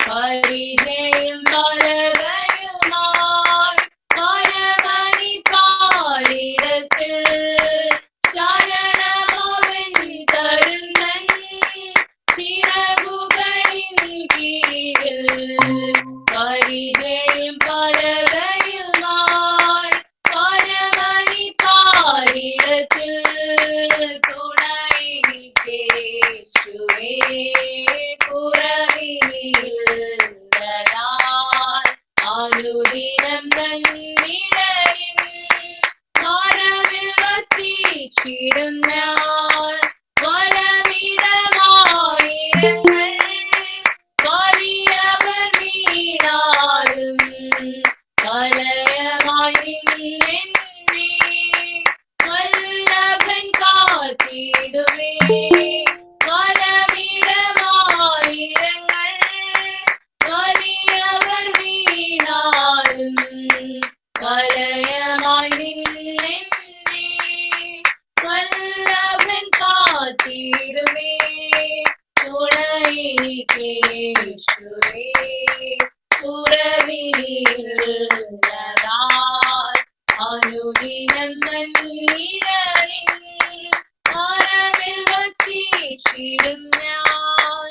പരിചയം പലകയുമായി പരമനി പാലിടത്തിൽ ശരണമവൻ തരുന്നൻ ചിറകുകളിൻ കീഴിൽ. പരിചയം പലകയുമായി പരമനി പാലിടത്തിൽ തുണയിനിക്കേശുവേ കുറവിനില്ലതാൽ അനുദിനം തന്നിടയിൽ മറവിൽ വസിച്ചിടും ഞാൻ. വലമിടമായിരങ്ങൾ വലിയവർ വീണാലും വലയമായി നിന്നെന്നെ വല്ലഭൻ കാത്തിടുമേ. വലമിടമായിരങ്ങൾ വലിയവർ വീണാലും വലയമായി നിന്നെന്നെ വല്ലഭൻ കാത്തിടുമേ. തുണയിനിക്കേശുവേ കുറവിനില്ലതാൽ അനുദിനം തന്നിടയിൽ മറവിൽ വസിച്ചിടും ഞാൻ.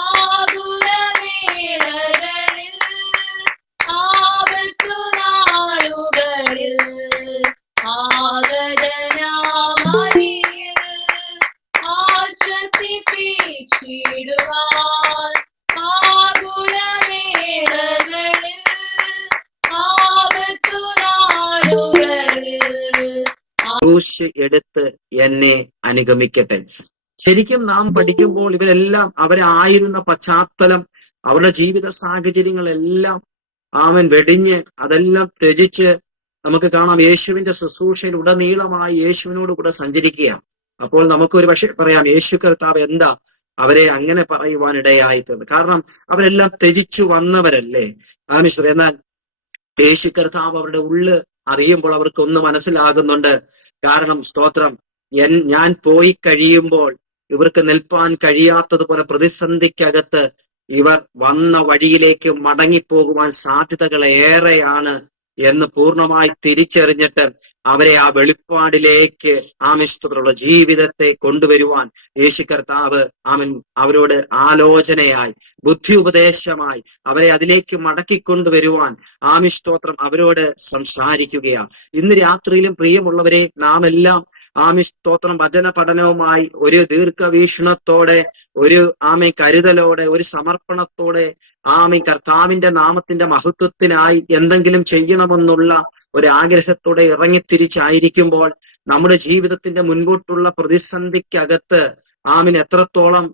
ആകുലവേളകളിൽ ആപത്തു നാളുകളിൽ ആഗതനാമരിയിൽ ആശ്വസിപ്പിച്ചിടുവാൻ. ആകുലവേളകളിൽ ആപത്തു നാളുകളിൽ ക്രൂശ് എടുത്ത് എന്നെ അനുഗമിക്കട്ടെ. ശരിക്കും നാം പഠിക്കുമ്പോൾ ഇവരെല്ലാം അവരായിരുന്ന പശ്ചാത്തലം, അവരുടെ ജീവിത സാഹചര്യങ്ങളെല്ലാം വെടിഞ്ഞ് അതെല്ലാം ത്യജിച്ച് നമുക്ക് കാണാം യേശുവിന്റെ ശുശ്രൂഷയിൽ ഉടനീളമായി യേശുവിനോട് കൂടെ സഞ്ചരിക്കുക. അപ്പോൾ നമുക്കൊരു പക്ഷെ പറയാം, യേശു കർത്താവ് എന്താ അവരെ അങ്ങനെ പറയുവാനിടയായിത്തത്? കാരണം അവരെല്ലാം ത്യജിച്ചു വന്നവരല്ലേ ആമീശ്വർ. എന്നാൽ യേശു കർത്താവ് അവരുടെ ഉള്ള് അറിയുമ്പോൾ അവർക്കൊന്ന് മനസ്സിലാകുന്നുണ്ട്. കാരണം സ്തോത്രം, ഞാൻ പോയി കഴിയുമ്പോൾ ഇവർക്ക് നിൽപ്പാൻ കഴിയാത്തതുപോലെ പ്രതിസന്ധിക്കകത്ത് ഇവർ വന്ന വഴിയിലേക്ക് മടങ്ങിപ്പോകുവാൻ സാധ്യതകൾ ഏറെയാണ് എന്ന് പൂർണ്ണമായി തിരിച്ചറിഞ്ഞിട്ട് അവരെ ആ വെളിപ്പാടിലേക്ക് ആമിഷ്ടമുള്ള ജീവിതത്തെ കൊണ്ടുവരുവാൻ യേശു കർത്താവ് അവരോട് ആലോചനയായി, ബുദ്ധി ഉപദേശമായി അവരെ അതിലേക്ക് മടക്കിക്കൊണ്ടുവരുവാൻ ആമിസ്തോത്രം അവരോട് സംസാരിക്കുകയാണ്. ഇന്ന് രാത്രിയിലും പ്രിയമുള്ളവരെ, നാം എല്ലാം ആമിസ്തോത്രം വചന പഠനവുമായി ഒരു ദീർഘവീക്ഷണത്തോടെ, ഒരു കരുതലോടെ, ഒരു സമർപ്പണത്തോടെ കർത്താവിന്റെ നാമത്തിന്റെ മഹത്വത്തിനായി എന്തെങ്കിലും ചെയ്യണമെന്നുള്ള ഒരു ആഗ്രഹത്തോടെ ഇറങ്ങിത്തിരിച്ചായിരിക്കുമ്പോൾ നമ്മുടെ ജീവിതത്തിന്റെ മുൻപോട്ടുള്ള പ്രതിസന്ധിക്കകത്ത് എത്രത്തോളം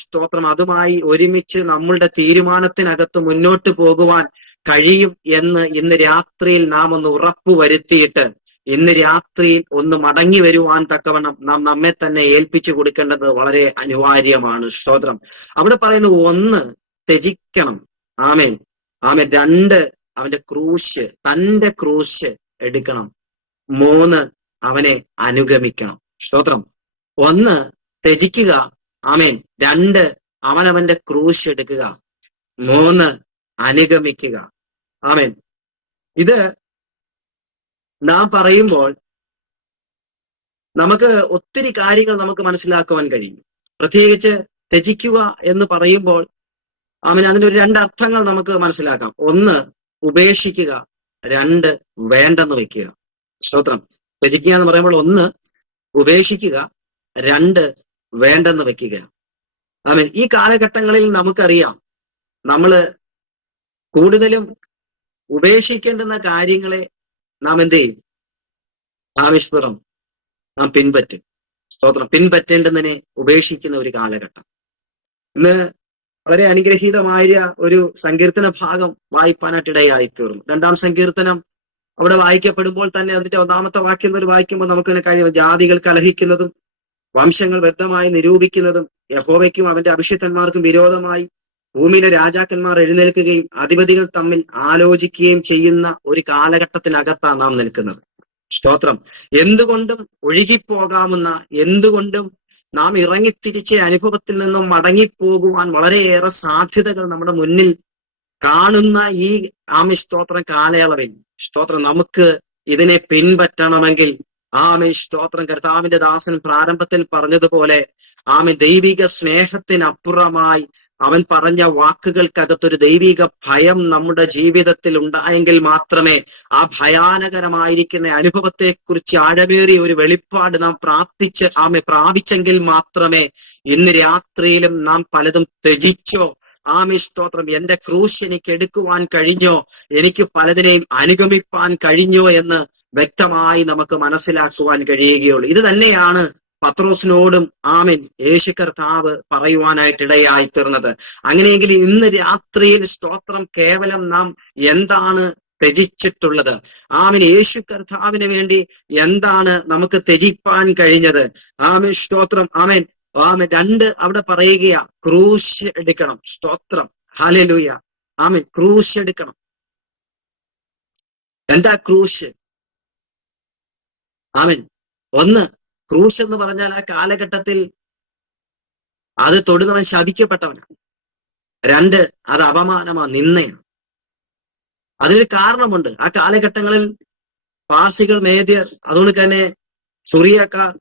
സ്തോത്രം അതുമായി ഒരുമിച്ച് നമ്മളുടെ തീരുമാനത്തിനകത്ത് മുന്നോട്ട് പോകുവാൻ കഴിയും എന്ന് ഇന്ന് രാത്രിയിൽ നാം ഒന്ന് ഉറപ്പുവരുത്തിയിട്ട് ഇന്ന് രാത്രിയിൽ ഒന്ന് മടങ്ങി വരുവാൻ തക്കവണ്ണം നാം നമ്മെ തന്നെ ഏൽപ്പിച്ചു കൊടുക്കേണ്ടത് വളരെ അനിവാര്യമാണ്. സ്തോത്രം. അവിടെ പറയുന്നത്, ഒന്ന് ത്യജിക്കണം. ആമേൻ. രണ്ട്, അവന്റെ ക്രൂശ്, തന്റെ ക്രൂശ് എടുക്കണം. മൂന്ന്, അവനെ അനുഗമിക്കണം. സ്തോത്രം. ഒന്ന് ത്യജിക്കുക. ആമേൻ. രണ്ട്, അവനവന്റെ ക്രൂശ് എടുക്കുക. മൂന്ന്, അനുഗമിക്കുക. ആമേൻ. ഇത് നാം പറയുമ്പോൾ നമുക്ക് ഒത്തിരി കാര്യങ്ങൾ നമുക്ക് മനസ്സിലാക്കുവാൻ കഴിയും. പ്രത്യേകിച്ച് ത്യജിക്കുക എന്ന് പറയുമ്പോൾ അതിന്റെ ഒരു രണ്ട് അർത്ഥങ്ങൾ നമുക്ക് മനസ്സിലാക്കാം. ഒന്ന്, ഉപേക്ഷിക്കുക. രണ്ട്, വേണ്ടെന്ന് വെക്കുക. സ്തോത്രം. ത്യജിക്കുക എന്ന് പറയുമ്പോൾ ഒന്ന് ഉപേക്ഷിക്കുക, രണ്ട് വേണ്ടെന്ന് വെക്കുക. ഈ കാലഘട്ടങ്ങളിൽ നമുക്കറിയാം, നമ്മള് കൂടുതലും ഉപേക്ഷിക്കേണ്ടുന്ന കാര്യങ്ങളെ നാം എന്ത് ചെയ്യും? ആവിഷ്പുറം നാം പിൻപറ്റും. സ്തോത്രം. പിൻപറ്റേണ്ടുന്നതിനെ ഉപേക്ഷിക്കുന്ന ഒരു കാലഘട്ടം. ഇന്ന് വളരെ അനുഗ്രഹീതമായ ഒരു സങ്കീർത്തന ഭാഗം വായിപ്പാനായിട്ടിടയായി തീർന്നു. 2-ാം സങ്കീർത്തനം അവിടെ വായിക്കപ്പെടുമ്പോൾ തന്നെ അതിന്റെ 1-ാമത്തെ വാക്യം വരെ വായിക്കുമ്പോൾ നമുക്ക് കഴിയും, ജാതികൾ കലഹിക്കുന്നതും വംശങ്ങൾ വ്യക്തമായി നിരൂപിക്കുന്നതും യഹോവയ്ക്കും അവന്റെ അഭിഷിക്തന്മാർക്കും വിരോധമായി ഭൂമിയിലെ രാജാക്കന്മാർ എഴുന്നേൽക്കുകയും അധിപതികൾ തമ്മിൽ ആലോചിക്കുകയും ചെയ്യുന്ന ഒരു കാലഘട്ടത്തിനകത്താണ് നാം നിൽക്കുന്നത്. സ്തോത്രം. എന്തുകൊണ്ടും ഒഴുകിപ്പോകാവുന്ന, എന്തുകൊണ്ടും നാം ഇറങ്ങിത്തിരിച്ച അനുഭവത്തിൽ നിന്നും മടങ്ങിപ്പോകുവാൻ വളരെയേറെ സാധ്യതകൾ നമ്മുടെ മുന്നിൽ കാണുന്ന ഈ സ്തോത്രം കാലയളവിൽ സ്തോത്രം നമുക്ക് ഇതിനെ പിൻപറ്റണമെങ്കിൽ സ്തോത്രം കർത്താവിന്റെ ദാസൻ പ്രാരംഭത്തിൽ പറഞ്ഞതുപോലെ ദൈവിക സ്നേഹത്തിനപ്പുറമായി അവൻ പറഞ്ഞ വാക്കുകൾക്കകത്തൊരു ദൈവിക ഭയം നമ്മുടെ ജീവിതത്തിൽ ഉണ്ടായെങ്കിൽ മാത്രമേ ആ ഭയാനകരമായിരിക്കുന്ന അനുഭവത്തെക്കുറിച്ച് ആഴമേറിയ ഒരു വെളിപ്പാട് നാം പ്രാപിച്ചെങ്കിൽ മാത്രമേ ഇന്ന് രാത്രിയിലും നാം പലതും ത്യജിച്ചോ സ്തോത്രം എന്റെ ക്രൂശ് എനിക്ക് എടുക്കുവാൻ കഴിഞ്ഞോ, എനിക്ക് പലതിനെയും അനുഗമിപ്പാൻ കഴിഞ്ഞോ എന്ന് വ്യക്തമായി നമുക്ക് മനസ്സിലാക്കുവാൻ കഴിയുകയുള്ളൂ. ഇത് തന്നെയാണ് പത്രോസിനോടും യേശു കർത്താവ് പറയുവാനായിട്ടിടയായി തീർന്നത്. അങ്ങനെയെങ്കിൽ ഇന്ന് രാത്രിയിൽ സ്തോത്രം കേവലം നാം എന്താണ് ത്യജിച്ചിട്ടുള്ളത്? യേശു കർത്താവിന് വേണ്ടി എന്താണ് നമുക്ക് ത്യജിപ്പാൻ കഴിഞ്ഞത്? സ്തോത്രം രണ്ട് അവിടെ പറയുകയാ, ക്രൂശ് എടുക്കണം. സ്തോത്രം, ഹല്ലേലൂയ. ക്രൂശ് എടുക്കണം. എന്താ ക്രൂശ്? ഒന്ന്, ക്രൂശ് എന്ന് പറഞ്ഞാൽ ആ കാലഘട്ടത്തിൽ അത് തൊടുന്നവൻ ശപിക്കപ്പെട്ടവനാണ്. രണ്ട്, അത് അപമാനമാണ്, നിന്നയാണ്. അതിനൊരു കാരണമുണ്ട്. ആ കാലഘട്ടങ്ങളിൽ പാർസികൾ, മേദ്യർ, അതുകൊണ്ട് തന്നെ സുറിയക്കാർ,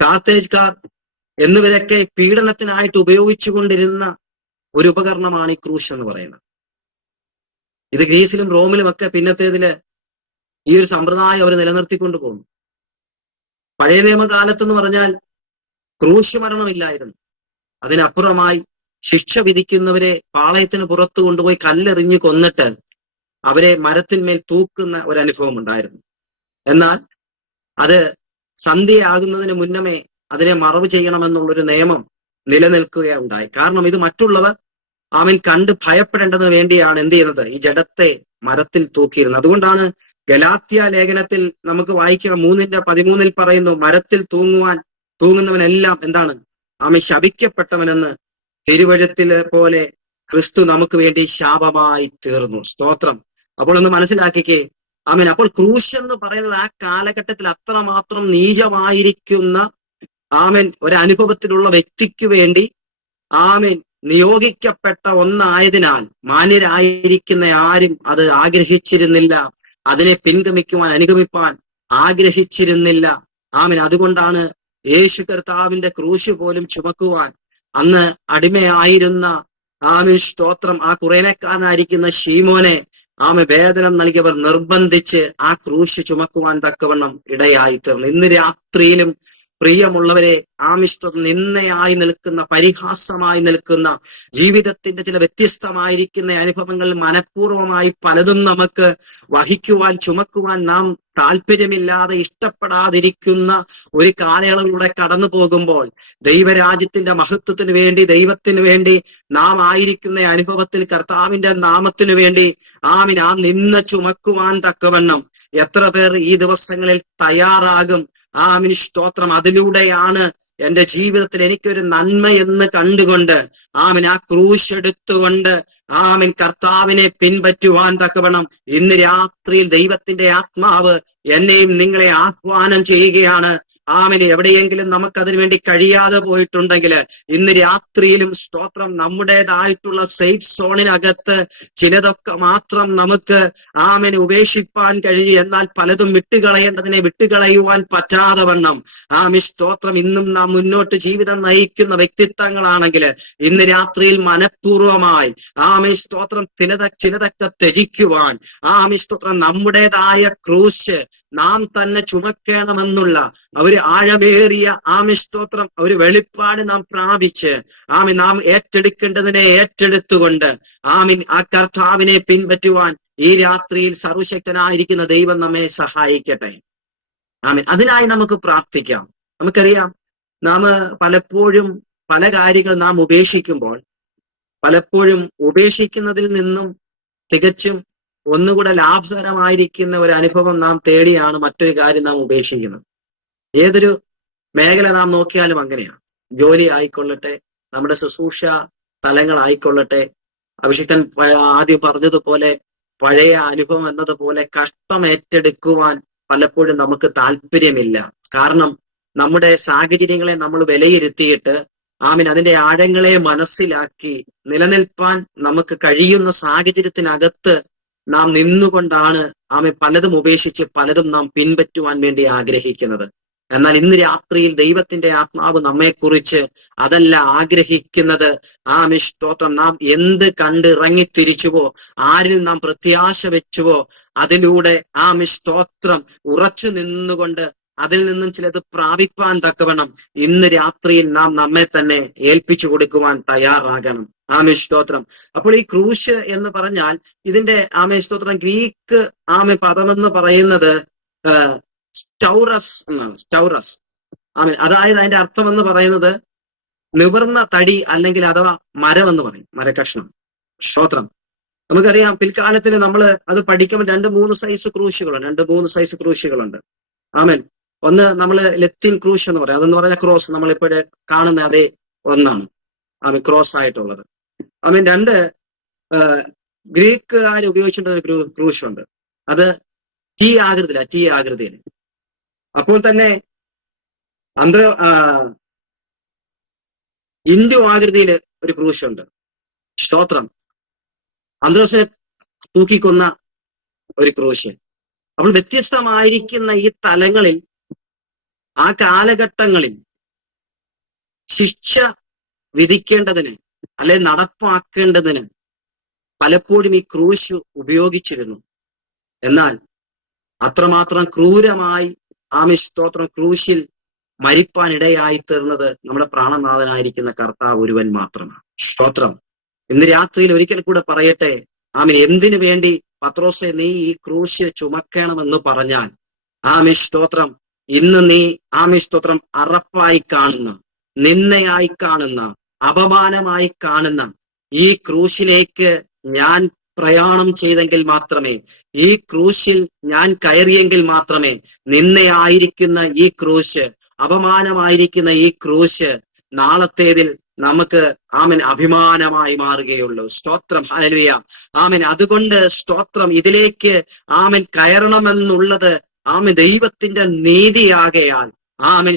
കാർത്തേജ്കാർ എന്നിവരൊക്കെ പീഡനത്തിനായിട്ട് ഉപയോഗിച്ചുകൊണ്ടിരുന്ന ഒരു ഉപകരണമാണ് ഈ ക്രൂശ് എന്ന് പറയുന്നത്. ഇത് ഗ്രീസിലും റോമിലും ഒക്കെ പിന്നത്തേതില് ഈ ഒരു സമ്പ്രദായം അവർ നിലനിർത്തിക്കൊണ്ട് പോകുന്നു. പഴയ നിയമകാലത്തെന്ന് പറഞ്ഞാൽ ക്രൂശ് മരണമില്ലായിരുന്നു. അതിനപ്പുറമായി ശിക്ഷ വിധിക്കുന്നവരെ പാളയത്തിന് പുറത്തു കൊണ്ടുപോയി കല്ലെറിഞ്ഞ് കൊന്നിട്ട് അവരെ മരത്തിന്മേൽ തൂക്കുന്ന ഒരു അനുഭവം ഉണ്ടായിരുന്നു. എന്നാൽ അത് സന്ധ്യയാകുന്നതിന് മുന്നമേ അതിനെ മറവ് ചെയ്യണമെന്നുള്ളൊരു നിയമം നിലനിൽക്കുകയുണ്ടായി. കാരണം ഇത് മറ്റുള്ളവർ കണ്ട് ഭയപ്പെടേണ്ടതിന് വേണ്ടിയാണ് എന്ത് ചെയ്യുന്നത്, ഈ ജഡത്തെ മരത്തിൽ തൂക്കിയിരുന്നത്. അതുകൊണ്ടാണ് ഗലാത്യ ലേഖനത്തിൽ നമുക്ക് വായിക്കുക 3:13 പറയുന്നു, മരത്തിൽ തൂങ്ങുന്നവനെല്ലാം എന്താണ് ശപിക്കപ്പെട്ടവനെന്ന്. തിരുവഴുത്തിലെ പോലെ ക്രിസ്തു നമുക്ക് വേണ്ടി ശാപമായി തീർന്നു. സ്തോത്രം. അപ്പോൾ ഒന്ന് മനസ്സിലാക്കിക്കേ. അപ്പോൾ ക്രൂശ് എന്ന് പറയുന്നത് ആ കാലഘട്ടത്തിൽ അത്രമാത്രം നീചമായിരിക്കുന്ന ഒരനുഭവത്തിലുള്ള വ്യക്തിക്ക് വേണ്ടി നിയോഗിക്കപ്പെട്ട ഒന്നായതിനാൽ മാന്യരായിരിക്കുന്ന ആരും അത് ആഗ്രഹിച്ചിരുന്നില്ല. അതിനെ പിൻഗമിക്കുവാൻ, അനുഗമിപ്പാൻ ആഗ്രഹിച്ചിരുന്നില്ല. അതുകൊണ്ടാണ് യേശു കർത്താവിന്റെ ക്രൂശ് പോലും ചുമക്കുവാൻ അന്ന് അടിമയായിരുന്ന സ്തോത്രം ആ കുറേനക്കാരനായിരിക്കുന്ന ശീമോനെ വേതനം നൽകിയവർ നിർബന്ധിച്ച് ആ ക്രൂശ് ചുമക്കുവാൻ തക്കവണ്ണം ഇടയായി തീർന്നു. ഇന്ന് രാത്രിയിലും പ്രിയമുള്ളവരെ, നിന്നയായി നിൽക്കുന്ന, പരിഹാസമായി നിൽക്കുന്ന, ജീവിതത്തിന്റെ ചില വ്യത്യസ്തമായിരിക്കുന്ന അനുഭവങ്ങൾ മനഃപൂർവമായി പലതും നമുക്ക് വഹിക്കുവാൻ, ചുമക്കുവാൻ നാം താല്പര്യമില്ലാതെ ഇഷ്ടപ്പെടാതിരിക്കുന്ന ഒരു കാലയളവിലൂടെ കടന്നു പോകുമ്പോൾ ദൈവരാജ്യത്തിന്റെ മഹത്വത്തിന് വേണ്ടി, ദൈവത്തിന് വേണ്ടി നാം ആയിരിക്കുന്ന അനുഭവത്തിൽ കർത്താവിന്റെ നാമത്തിനു വേണ്ടി ആ നിന്ന് ചുമക്കുവാൻ തക്കവണ്ണം എത്ര പേർ ഈ ദിവസങ്ങളിൽ തയ്യാറാകും? സ്തോത്രം. അതിലൂടെയാണ് എന്റെ ജീവിതത്തിൽ എനിക്കൊരു നന്മ എന്ന് കണ്ടുകൊണ്ട് ആ ക്രൂശ് എടുത്തുകൊണ്ട് കർത്താവിനെ പിൻപറ്റുവാൻ തക്കവണ്ണം ഇന്ന് രാത്രിയിൽ ദൈവത്തിന്റെ ആത്മാവ് എന്നെയും നിങ്ങളെ ആഹ്വാനം ചെയ്യുകയാണ്. എവിടെയെങ്കിലും നമുക്കതിനു വേണ്ടി കഴിയാതെ പോയിട്ടുണ്ടെങ്കിൽ ഇന്ന് രാത്രിയിലും സ്തോത്രം നമ്മുടേതായിട്ടുള്ള സേഫ് സോണിനകത്ത് ചിലതൊക്കെ മാത്രം നമുക്ക് ഉപേക്ഷിപ്പാൻ കഴിയും. എന്നാൽ പലതും വിട്ടുകളയേണ്ടതിനെ വിട്ടുകളയുവാൻ പറ്റാതെ വണ്ണം സ്തോത്രം ഇന്നും നാം മുന്നോട്ട് ജീവിതം നയിക്കുന്ന വ്യക്തിത്വങ്ങളാണെങ്കിൽ ഇന്ന് രാത്രിയിൽ മനഃപൂർവമായി സ്തോത്രം ചിലതൊക്കെ ത്യജിക്കുവാൻ സ്തോത്രം നമ്മുടേതായ ക്രൂശ് നാം തന്നെ ചുമക്കണമെന്നുള്ള ഒരു ആഴമേറിയ സ്തോത്രം ഒരു വെളിപ്പാട് നാം പ്രാപിച്ച് നാം ഏറ്റെടുക്കേണ്ടതിനെ ഏറ്റെടുത്തുകൊണ്ട് ആ കർത്താവിനെ പിൻപറ്റുവാൻ ഈ രാത്രിയിൽ സർവശക്തനായിരിക്കുന്ന ദൈവം നമ്മെ സഹായിക്കട്ടെ. അതിനായി നമുക്ക് പ്രാർത്ഥിക്കാം. നമുക്കറിയാം, നാം പലപ്പോഴും പല കാര്യങ്ങൾ നാം ഉപേക്ഷിക്കുമ്പോൾ പലപ്പോഴും ഉപേക്ഷിക്കുന്നതിൽ നിന്നും തികച്ചും ഒന്നുകൂടെ ലാഭകരമായിരിക്കുന്ന ഒരു അനുഭവം നാം തേടിയാണ് മറ്റൊരു കാര്യം നാം ഉപേക്ഷിക്കുന്നത്. ഏതൊരു മേഖല നാം നോക്കിയാലും അങ്ങനെയാണ്. ജോലി ആയിക്കൊള്ളട്ടെ, നമ്മുടെ ശുശ്രൂഷ തലങ്ങളായിക്കൊള്ളട്ടെ, അഭിഷിക്തൻ ആദ്യം പറഞ്ഞതുപോലെ പഴയ അനുഭവം എന്നതുപോലെ കഷ്ടം ഏറ്റെടുക്കുവാൻ പലപ്പോഴും നമുക്ക് താല്പര്യമില്ല. കാരണം നമ്മുടെ സാഹചര്യങ്ങളെ നമ്മൾ വിലയിരുത്തിയിട്ട് അതിന്റെ ആഴങ്ങളെ മനസ്സിലാക്കി നിലനിൽപ്പാൻ നമുക്ക് കഴിയുന്ന സാഹചര്യത്തിനകത്ത് നാം നിന്നുകൊണ്ടാണ് പലതും ഉപേക്ഷിച്ച് പലതും നാം പിൻപറ്റുവാൻ വേണ്ടി ആഗ്രഹിക്കുന്നത്. എന്നാൽ ഇന്ന് രാത്രിയിൽ ദൈവത്തിന്റെ ആത്മാവ് നമ്മെക്കുറിച്ച് അതല്ല ആഗ്രഹിക്കുന്നത്. സ്തോത്രം, നാം എന്ത് കണ്ട് ഇറങ്ങിത്തിരിച്ചുവോ, ആരിൽ നാം പ്രത്യാശ വെച്ചുവോ, അതിലൂടെ സ്തോത്രം ഉറച്ചു നിന്നുകൊണ്ട് അതിൽ നിന്നും ചിലത് പ്രാപിപ്പാൻ തക്കവണ്ണം ഇന്ന് രാത്രിയിൽ നാം നമ്മെ തന്നെ ഏൽപ്പിച്ചു കൊടുക്കുവാൻ തയ്യാറാകണം. സ്തോത്രം. അപ്പോൾ ഈ ക്രൂശ് എന്ന് പറഞ്ഞാൽ ഇതിന്റെ സ്തോത്രം ഗ്രീക്ക് പദമെന്ന് പറയുന്നത് സ്റ്റൗറസ് എന്നാണ്. സ്റ്റൗറസ്. അതായത് അതിന്റെ അർത്ഥം എന്ന് പറയുന്നത് നിവർന്ന തടി അല്ലെങ്കിൽ അഥവാ മരം എന്ന് പറയും, മരകഷ്ണം. സ്തോത്രം. നമുക്കറിയാം പിൽക്കാലത്തിൽ നമ്മൾ അത് പഠിക്കുമ്പോൾ 2-3 സൈസ് ക്രൂശുകളുണ്ട്. ഒന്ന് നമ്മൾ ലത്തീൻ ക്രൂശ് എന്ന് പറയാം. അതെന്ന് പറഞ്ഞാൽ ക്രോസ്, നമ്മളിപ്പോഴേ കാണുന്ന അതേ ഒന്നാണ് ക്രോസ് ആയിട്ടുള്ളത്. 2 ഗ്രീക്കുകാർ ഉപയോഗിച്ചിട്ടുള്ള ക്രൂശ് ഉണ്ട്. അത് ടി ആകൃതിയിൽ. അപ്പോൾ തന്നെ ഇന്ത്യ ആകൃതിയിൽ ഒരു ക്രൂശുണ്ട്. സ്തോത്രം. അന്ത്രോസിനെ തൂക്കിക്കൊന്ന ഒരു ക്രൂശ്. അപ്പോൾ വ്യത്യസ്തമായിരിക്കുന്ന ഈ തലങ്ങളിൽ ആ കാലഘട്ടങ്ങളിൽ ശിക്ഷ വിധിക്കേണ്ടതിന് അല്ലെ നടപ്പാക്കേണ്ടതിന് പലപ്പോഴും ഈ ക്രൂശ് ഉപയോഗിച്ചിരുന്നു. എന്നാൽ അത്രമാത്രം ക്രൂരമായി സ്തോത്രം ക്രൂശിൽ മരിപ്പാൻ ഇടയായി തീർന്നത് നമ്മുടെ പ്രാണനാഥനായിരിക്കുന്ന കർത്താവ് ഒരുവൻ മാത്രമാണ്. സ്തോത്രം. ഇന്ന് രാത്രിയിൽ ഒരിക്കൽ കൂടെ പറയട്ടെ, എന്തിനു വേണ്ടി പത്രോസെ നീ ഈ ക്രൂശ് ചുമക്കണമെന്ന് പറഞ്ഞാൽ സ്തോത്രം ഇന്ന് നീ സ്തോത്രം അറപ്പായി കാണുന്ന, നിന്ദയായി കാണുന്ന, അപമാനമായി കാണുന്ന ഈ ക്രൂശിലേക്ക് ഞാൻ പ്രയാണം ചെയ്തെങ്കിൽ മാത്രമേ, ഈ ക്രൂശിൽ ഞാൻ കയറിയെങ്കിൽ മാത്രമേ നിന്നയായിരിക്കുന്ന ഈ ക്രൂശ്, അപമാനമായിരിക്കുന്ന ഈ ക്രൂശ് നാളത്തേതിൽ നമുക്ക് അഭിമാനമായി മാറുകയുള്ളൂ. സ്തോത്രം. ഹല്ലേലൂയ. അതുകൊണ്ട് സ്തോത്രം ഇതിലേക്ക് കയറണമെന്നുള്ളത് ദൈവത്തിന്റെ നീതിയാകയാൽ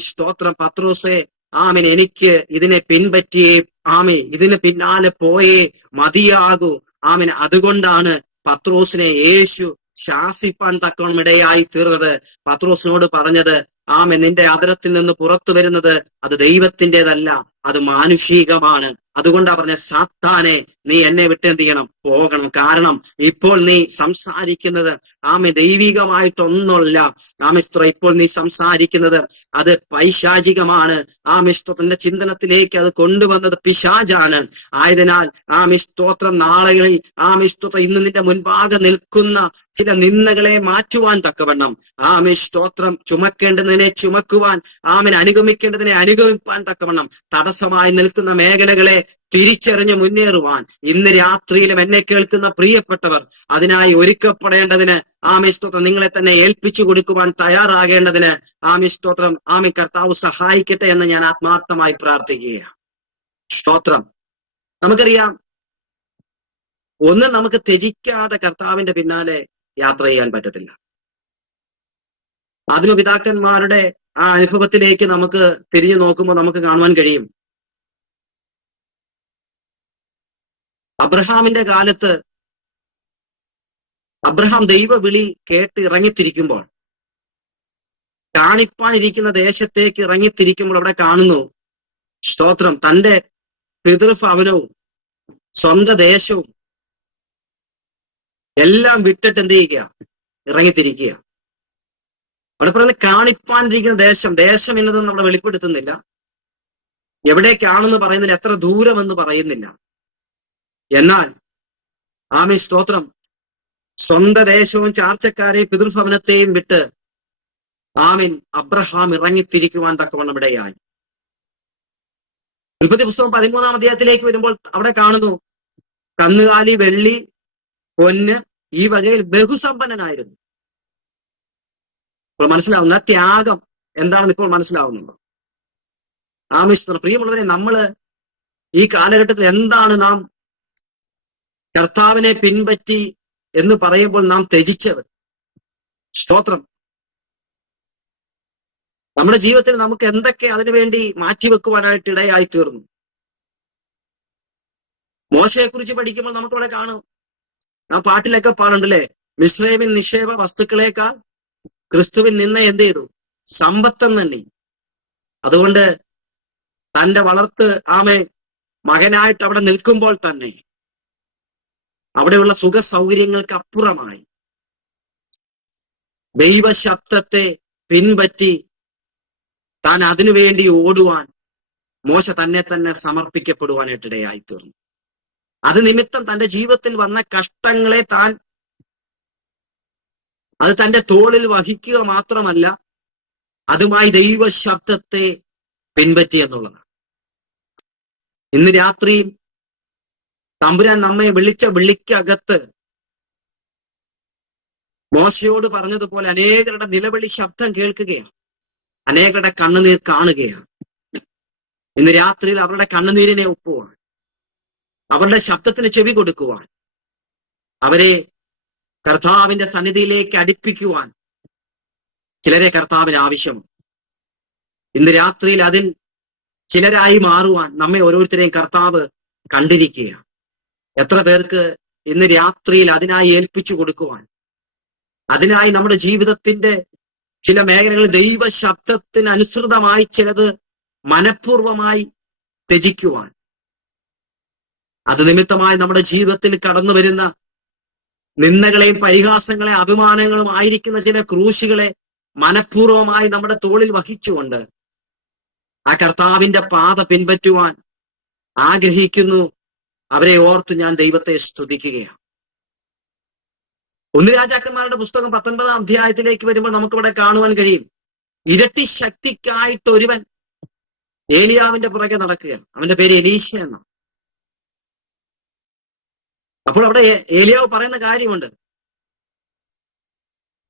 സ്തോത്രം പത്രോസെ എനിക്ക് ഇതിനെ പിൻപറ്റിയേ ഇതിന് പിന്നാലെ പോയേ മതിയാകൂ. അതുകൊണ്ടാണ് പത്രോസിനെ യേശു ശാസിപ്പാൻ തക്കവണ്ണം ഇടയായി തീർന്നത്. പത്രോസിനോട് പറഞ്ഞത് നിന്റെ അധരത്തിൽ നിന്ന് പുറത്തു വരുന്നത് അത് ദൈവത്തിൻ്റെതല്ല, അത് മാനുഷികമാണ്. അതുകൊണ്ടാ പറഞ്ഞ സാത്താനെ നീ എന്നെ വിട്ടെന്ത് ചെയ്യണം, പോകണം. കാരണം ഇപ്പോൾ നീ സംസാരിക്കുന്നത് ദൈവികമായിട്ടൊന്നുമല്ല. ഇപ്പോൾ നീ സംസാരിക്കുന്നത് അത് പൈശാചികമാണ്. സ്തോത്രത്തിന്റെ ചിന്തനത്തിലേക്ക് അത് കൊണ്ടുവന്നത് പിശാചാണ്. ആയതിനാൽ സ്തോത്രം നാളുകളിൽ സ്തോത്രം ഇന്ന് നിന്റെ മുൻപാകെ നിൽക്കുന്ന ചില നിന്ദകളെ മാറ്റുവാൻ തക്കവണ്ണം സ്തോത്രം ചുമക്കേണ്ടതിനെ ചുമക്കുവാൻ അനുഗമിക്കേണ്ടതിനെ അനുഗമിപ്പാൻ തക്കവണ്ണം തടസ്സമായി നിൽക്കുന്ന മേഖലകളെ തിരിച്ചറിഞ്ഞ് മുന്നേറുവാൻ ഇന്ന് രാത്രിയിലും എന്നെ കേൾക്കുന്ന പ്രിയപ്പെട്ടവർ അതിനായി ഒരുക്കപ്പെടേണ്ടതിന് സ്തോത്രം നിങ്ങളെ തന്നെ ഏൽപ്പിച്ചു കൊടുക്കുവാൻ തയ്യാറാകേണ്ടതിന് സ്തോത്രം കർത്താവ് സഹായിക്കട്ടെ എന്ന് ഞാൻ ആത്മാർത്ഥമായി പ്രാർത്ഥിക്കുകയാണ്. സ്തോത്രം. നമുക്കറിയാം, ഒന്ന് നമുക്ക് ത്യജിക്കാതെ കർത്താവിന്റെ പിന്നാലെ യാത്ര ചെയ്യാൻ പറ്റത്തില്ല. ആദിമപിതാക്കന്മാരുടെ അനുഭവത്തിലേക്ക് നമുക്ക് തിരിഞ്ഞു നോക്കുമ്പോൾ നമുക്ക് കാണുവാൻ കഴിയും, അബ്രഹാമിന്റെ കാലത്ത് അബ്രഹാം ദൈവവിളി കേട്ട് ഇറങ്ങിത്തിരിക്കുമ്പോൾ, കാണിപ്പാനിരിക്കുന്ന ദേശത്തേക്ക് ഇറങ്ങിത്തിരിക്കുമ്പോൾ അവിടെ കാണുന്നു സ്തോത്രം തന്റെ പിതൃഭവനവും സ്വന്തം ദേശവും എല്ലാം വിട്ടിട്ട് എന്ത് ചെയ്യുക, ഇറങ്ങിത്തിരിക്കുക. അവിടെ പറയുന്നത് കാണിപ്പാനിരിക്കുന്ന ദേശം എന്നത് നമ്മൾ വെളിപ്പെടുത്തുന്നില്ല, എവിടേക്കാണെന്ന് പറയുന്നില്ല, എത്ര ദൂരമെന്ന് പറയുന്നില്ല. എന്നാൽ സ്തോത്രം സ്വന്തം ദേശവും ചാർച്ചക്കാരെയും പിതൃഭവനത്തെയും വിട്ട് അബ്രഹാം ഇറങ്ങിത്തിരിക്കുവാൻ തക്കവണ്ണം ഇടയായി. ഉൽപ്പത്തി പുസ്തകം 13-ാം അധ്യായത്തിലേക്ക് വരുമ്പോൾ അവിടെ കാണുന്നു, കന്നുകാലി, വെള്ളി, പൊന്ന് ഈ വകയിൽ ബഹുസമ്പന്നനായിരുന്നു. ഇപ്പോൾ മനസ്സിലാവുന്ന ത്യാഗം എന്താണെന്ന് ഇപ്പോൾ മനസ്സിലാവുന്നുണ്ടോ? പ്രിയമുള്ളവരെ, നമ്മള് ഈ കാലഘട്ടത്തിൽ എന്താണ് നാം കർത്താവിനെ പിൻപറ്റി എന്ന് പറയുമ്പോൾ നാം ത്യജിച്ചത്? സ്തോത്രം. നമ്മുടെ ജീവിതത്തിൽ നമുക്ക് എന്തൊക്കെ അതിനുവേണ്ടി മാറ്റിവെക്കുവാനായിട്ട് ഇടയായി തീർന്നു. മോശയെക്കുറിച്ച് പഠിക്കുമ്പോൾ നമുക്കിവിടെ കാണും, ആ പാട്ടിലൊക്കെ പാടുണ്ടല്ലേ, മിസ്രൈമിൻ നിക്ഷേപ വസ്തുക്കളേക്കാൾ ക്രിസ്തുവിൻ നിന്ന എന്ത് ചെയ്തു, സമ്പത്തെന്നെ. അതുകൊണ്ട് തന്റെ വളർത്ത് മകനായിട്ട് അവിടെ നിൽക്കുമ്പോൾ തന്നെ അവിടെയുള്ള സുഖ സൗകര്യങ്ങൾക്ക് അപ്പുറമായി ദൈവശബ്ദത്തെ പിൻപറ്റി താൻ അതിനുവേണ്ടി ഓടുവാൻ മോശ തന്നെ സമർപ്പിക്കപ്പെടുവാനായിട്ടിടയായി തീർന്നു. അത് നിമിത്തം തന്റെ ജീവിതത്തിൽ വന്ന കഷ്ടങ്ങളെ അത് തന്റെ തോളിൽ വഹിക്കുക മാത്രമല്ല, അതുമായി ദൈവശബ്ദത്തെ പിൻപറ്റി എന്നുള്ളതാണ്. ഇന്ന് രാത്രി തമ്പുരാൻ നമ്മെ വിളിച്ച വിളിക്കകത്ത് മോശയോട് പറഞ്ഞതുപോലെ അനേകരുടെ നിലവിളി ശബ്ദം കേൾക്കുകയാണ്, അനേകരുടെ കണ്ണുനീർ കാണുകയാണ്. ഇന്ന് രാത്രിയിൽ അവരുടെ കണ്ണുനീരിനെ ഒപ്പുവാൻ, അവരുടെ ശബ്ദത്തിന് ചെവി കൊടുക്കുവാൻ, അവരെ കർത്താവിന്റെ സന്നിധിയിലേക്ക് അടുപ്പിക്കുവാൻ ചിലരെ കർത്താവിന് ആവശ്യമാണ്. ഇന്ന് രാത്രിയിൽ അതിൽ ചിലരായി മാറുവാൻ നമ്മെ ഓരോരുത്തരെയും കർത്താവ് കണ്ടിരിക്കുകയാണ്. എത്ര പേർക്ക് ഇന്ന് രാത്രിയിൽ അതിനായി ഏൽപ്പിച്ചു കൊടുക്കുവാൻ, അതിനായി നമ്മുടെ ജീവിതത്തിന്റെ ചില മേഖലകളിൽ ദൈവശബ്ദത്തിന് അനുസൃതമായി ചിലത് മനഃപൂർവമായി ത്യജിക്കുവാൻ, അത് നിമിത്തമായി നമ്മുടെ ജീവിതത്തിൽ കടന്നു വരുന്ന നിന്ദകളെയും പരിഹാസങ്ങളെയും അഭിമാനങ്ങളും ആയിരിക്കുന്ന ചില ക്രൂശുകളെ മനഃപൂർവമായി നമ്മുടെ തോളിൽ വഹിച്ചുകൊണ്ട് ആ കർത്താവിന്റെ പാത പിൻപറ്റുവാൻ ആഗ്രഹിക്കുന്നു. അവരെ ഓർത്ത് ഞാൻ ദൈവത്തെ സ്തുതിക്കുകയാണ്. 1 രാജാക്കന്മാരുടെ പുസ്തകം 19-ാം അധ്യായത്തിലേക്ക് വരുമ്പോൾ നമുക്കിവിടെ കാണുവാൻ കഴിയും, ഇരട്ടി ശക്തിക്കായിട്ട് ഒരുവൻ ഏലിയാവിന്റെ പുറകെ നടക്കുകയാണ്. അവന്റെ പേര് എലീശ എന്നാണ്. അപ്പോൾ അവിടെ ഏലിയാവ് പറയുന്ന കാര്യമുണ്ട്,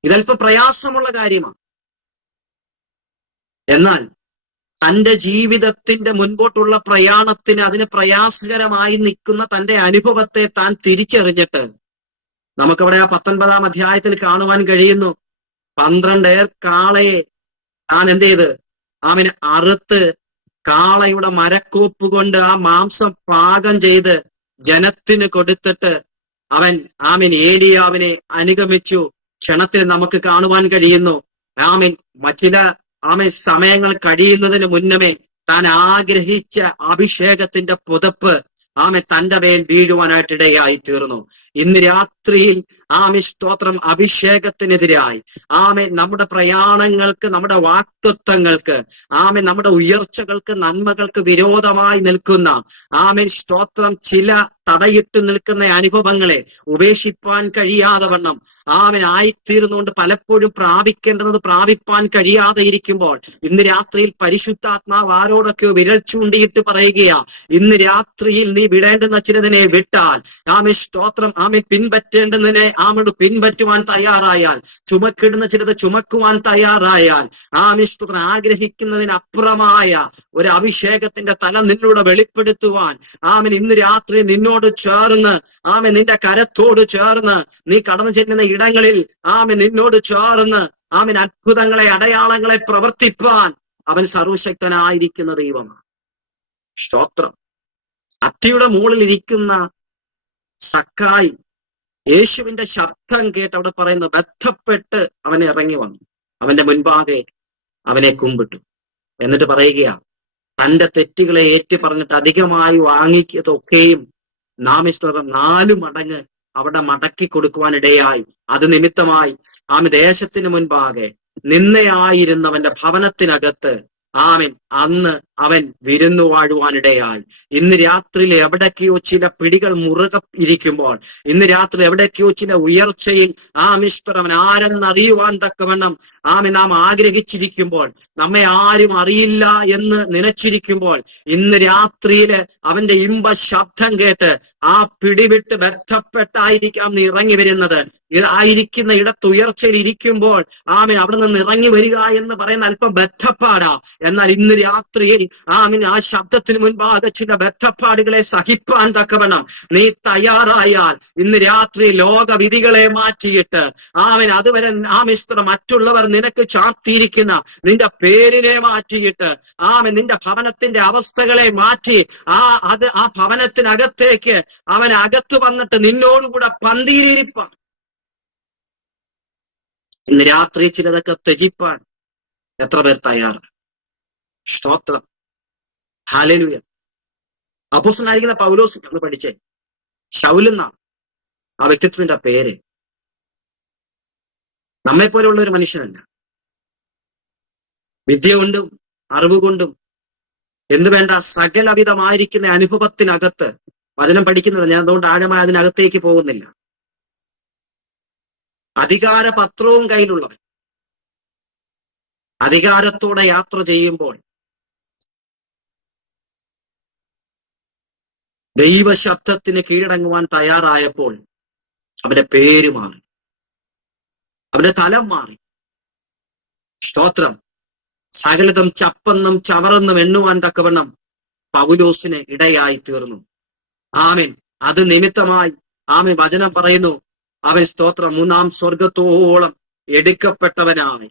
ഇതല്പം പ്രയാസമുള്ള കാര്യമാണ്. എന്നാൽ തന്റെ ജീവിതത്തിന്റെ മുൻപോട്ടുള്ള പ്രയാണത്തിന് അതിന് പ്രയാസകരമായി നിൽക്കുന്ന തന്റെ അനുഭവത്തെ താൻ തിരിച്ചറിഞ്ഞിട്ട് നമുക്കവിടെ ആ 19-ാം അധ്യായത്തിൽ കാണുവാൻ കഴിയുന്നു, 12 കാളയെ താൻ എന്ത് ചെയ്ത് അറുത്ത് കാളയുടെ മരക്കോപ്പ് കൊണ്ട് ആ മാംസം പാകം ചെയ്ത് ജനത്തിന് കൊടുത്തിട്ട് അവൻ ഏലിയാവിനെ അനുഗമിച്ചു. ക്ഷണത്തിൽ നമുക്ക് കാണുവാൻ കഴിയുന്നു ചില സമയങ്ങൾ കഴിയുന്നതിന് മുന്നമേ താൻ ആഗ്രഹിച്ച അഭിഷേകത്തിന്റെ പുതപ്പ് തന്റെ മേൽ വീഴുവാനായിട്ടിടയായി തീർന്നു. ഇന്ന് രാത്രിയിൽ സ്തോത്രം, അഭിഷേകത്തിനെതിരായി നമ്മുടെ പ്രയാണങ്ങൾക്ക്, നമ്മുടെ വാക്തത്വങ്ങൾക്ക്, നമ്മുടെ ഉയർച്ചകൾക്ക്, നന്മകൾക്ക് വിരോധമായി നിൽക്കുന്ന സ്തോത്രം ചില തടയിട്ട് നിൽക്കുന്ന അനുഭവങ്ങളെ ഉപേക്ഷിപ്പാൻ കഴിയാതെ വണ്ണം ആയിത്തീർന്നുകൊണ്ട് പലപ്പോഴും പ്രാപിക്കേണ്ടത് പ്രാപിപ്പാൻ കഴിയാതെ ഇരിക്കുമ്പോൾ ഇന്ന് രാത്രിയിൽ പരിശുദ്ധാത്മാവ് ആരോടൊക്കെയോ വിരൽ ചൂണ്ടിയിട്ട് പറയുകയാ, ഇന്ന് രാത്രിയിൽ നീ വിടേണ്ടുന്ന ചിലതിനെ വിട്ടാൽ സ്തോത്രം പിൻപറ്റേണ്ടുന്നതിനെ പിൻപറ്റുവാൻ തയ്യാറായാൽ, ചുമക്കിടുന്ന ചിലത് ചുമക്കുവാൻ തയ്യാറായാൽ, സ്തോത്രം ആഗ്രഹിക്കുന്നതിനപ്പുറമായ ഒരു അഭിഷേകത്തിന്റെ തലം നിന്നോട് വെളിപ്പെടുത്തുവാൻ ഇന്ന് രാത്രി നിന്നോട് ചേർന്ന് നിന്റെ കരത്തോട് ചേർന്ന് നീ കടന്നു ചെല്ലുന്ന ഇടങ്ങളിൽ നിന്നോട് ചേർന്ന് അത്ഭുതങ്ങളെ, അടയാളങ്ങളെ പ്രവർത്തിപ്പാൻ അവൻ സർവശക്തനായിരിക്കുന്ന ദൈവമാണ്. സ്തോത്രം. അത്തിയുടെ മുകളിൽ ഇരിക്കുന്ന സക്കായി യേശുവിന്റെ ശബ്ദം കേട്ട് അവിടെ പറയുന്നു, ബന്ധപ്പെട്ട് അവൻ ഇറങ്ങി വന്നു, അവന്റെ മുൻപാകെ അവനെ കുമ്പിട്ടു. എന്നിട്ട് പറയുകയാ, തന്റെ തെറ്റുകളെ ഏറ്റു പറഞ്ഞിട്ട് അധികമായി വാങ്ങിക്കതൊക്കെയും 4 മടങ്ങ് അവിടെ മടക്കി കൊടുക്കുവാനിടയായി. അത് നിമിത്തമായി ദേശത്തിന് മുൻപാകെ നിന്നയായിരുന്നവന്റെ ഭവനത്തിനകത്ത് അന്ന് അവൻ വിരുന്നു വാഴുവാനിടയായി. ഇന്ന് രാത്രിയിൽ എവിടേക്കോ ചില പിടികൾ മുറുകെ ഇരിക്കുമ്പോൾ, ഇന്ന് രാത്രി എവിടേക്കോ ചില ഉയർച്ചയിൽ അവൻ ആരെന്നറിയുവാൻ തക്കവണ്ണം നാം ആഗ്രഹിച്ചിരിക്കുമ്പോൾ, നമ്മെ ആരും അറിയില്ല എന്ന് നനച്ചിരിക്കുമ്പോൾ, ഇന്ന് രാത്രിയില് അവന്റെ ഇമ്പ ശബ്ദം കേട്ട് പിടിവിട്ട് ബന്ധപ്പെട്ടായിരിക്കാം നീ ഇറങ്ങി വരുന്നത്. ആയിരിക്കുന്ന ഇടത്തുയർച്ചയിൽ ഇരിക്കുമ്പോൾ അവിടെ നിന്ന് ഇറങ്ങി വരിക എന്ന് പറയുന്ന അല്പം ബന്ധപ്പാടാ. എന്നാൽ ഇന്ന് രാത്രിയിൽ ആമീൻ ആ ശബ്ദത്തിന് മുൻപാകെ ചില ബദ്ധപ്പാടുകളെ സഹിപ്പാൻ തക്കവണ്ണം നീ തയ്യാറായാൽ ഇന്ന് രാത്രി ലോകവിധികളെ മാറ്റിയിട്ട് ആമീൻ അതുവരെ മറ്റുള്ളവർ നിനക്ക് ചാർത്തിയിരിക്കുന്ന നിന്റെ പേരിനെ മാറ്റിയിട്ട് ആമീൻ നിന്റെ ഭവനത്തിന്റെ അവസ്ഥകളെ മാറ്റി ആ ഭവനത്തിനകത്തേക്ക് അവൻ അകത്ത് വന്നിട്ട് നിന്നോടുകൂടെ പന്തിയിലിരിപ്പാൻ ഇന്ന് രാത്രി ചിലതൊക്കെ ത്യജിപ്പാൻ എത്ര പേർ തയ്യാറാണ്? സ്തോത്രം, ഹല്ലേലൂയ. അപ്പോസ്തലനായിരിക്കുന്ന പൗലോസ് നമ്മൾ പഠിച്ചേ ശൗലെന്ന ആ വ്യക്തിത്വത്തിന്റെ പേര് നമ്മെ പോലെയുള്ള ഒരു മനുഷ്യനല്ല. വിദ്യ കൊണ്ടും അറിവ് കൊണ്ടും എന്തു വേണ്ട സകലവിധമായിരിക്കുന്ന അനുഭവത്തിനകത്ത് വചനം പഠിക്കുന്നത്, ഞാൻ അതുകൊണ്ട് ആഴമായി അതിനകത്തേക്ക് പോകുന്നില്ല. അധികാര പത്രവും കയ്യിലുള്ളവൻ അധികാരത്തോടെ യാത്ര ചെയ്യുമ്പോൾ ദൈവശബ്ദത്തിന് കീഴടങ്ങുവാൻ തയ്യാറായപ്പോൾ അവന്റെ പേര് മാറി, അവന്റെ തലം മാറി. സ്തോത്രം. സകലതും ചപ്പെന്നും ചവറെന്നും എണ്ണുവാൻ തക്കവണ്ണം പൗലോസിന് ഇടയായി തീർന്നു. ആമേൻ. അത് നിമിത്തമായി ആമേൻ വചനം പറയുന്നു, അവൻ സ്തോത്രം മൂന്നാം സ്വർഗത്തോളം എടുക്കപ്പെട്ടവനായി.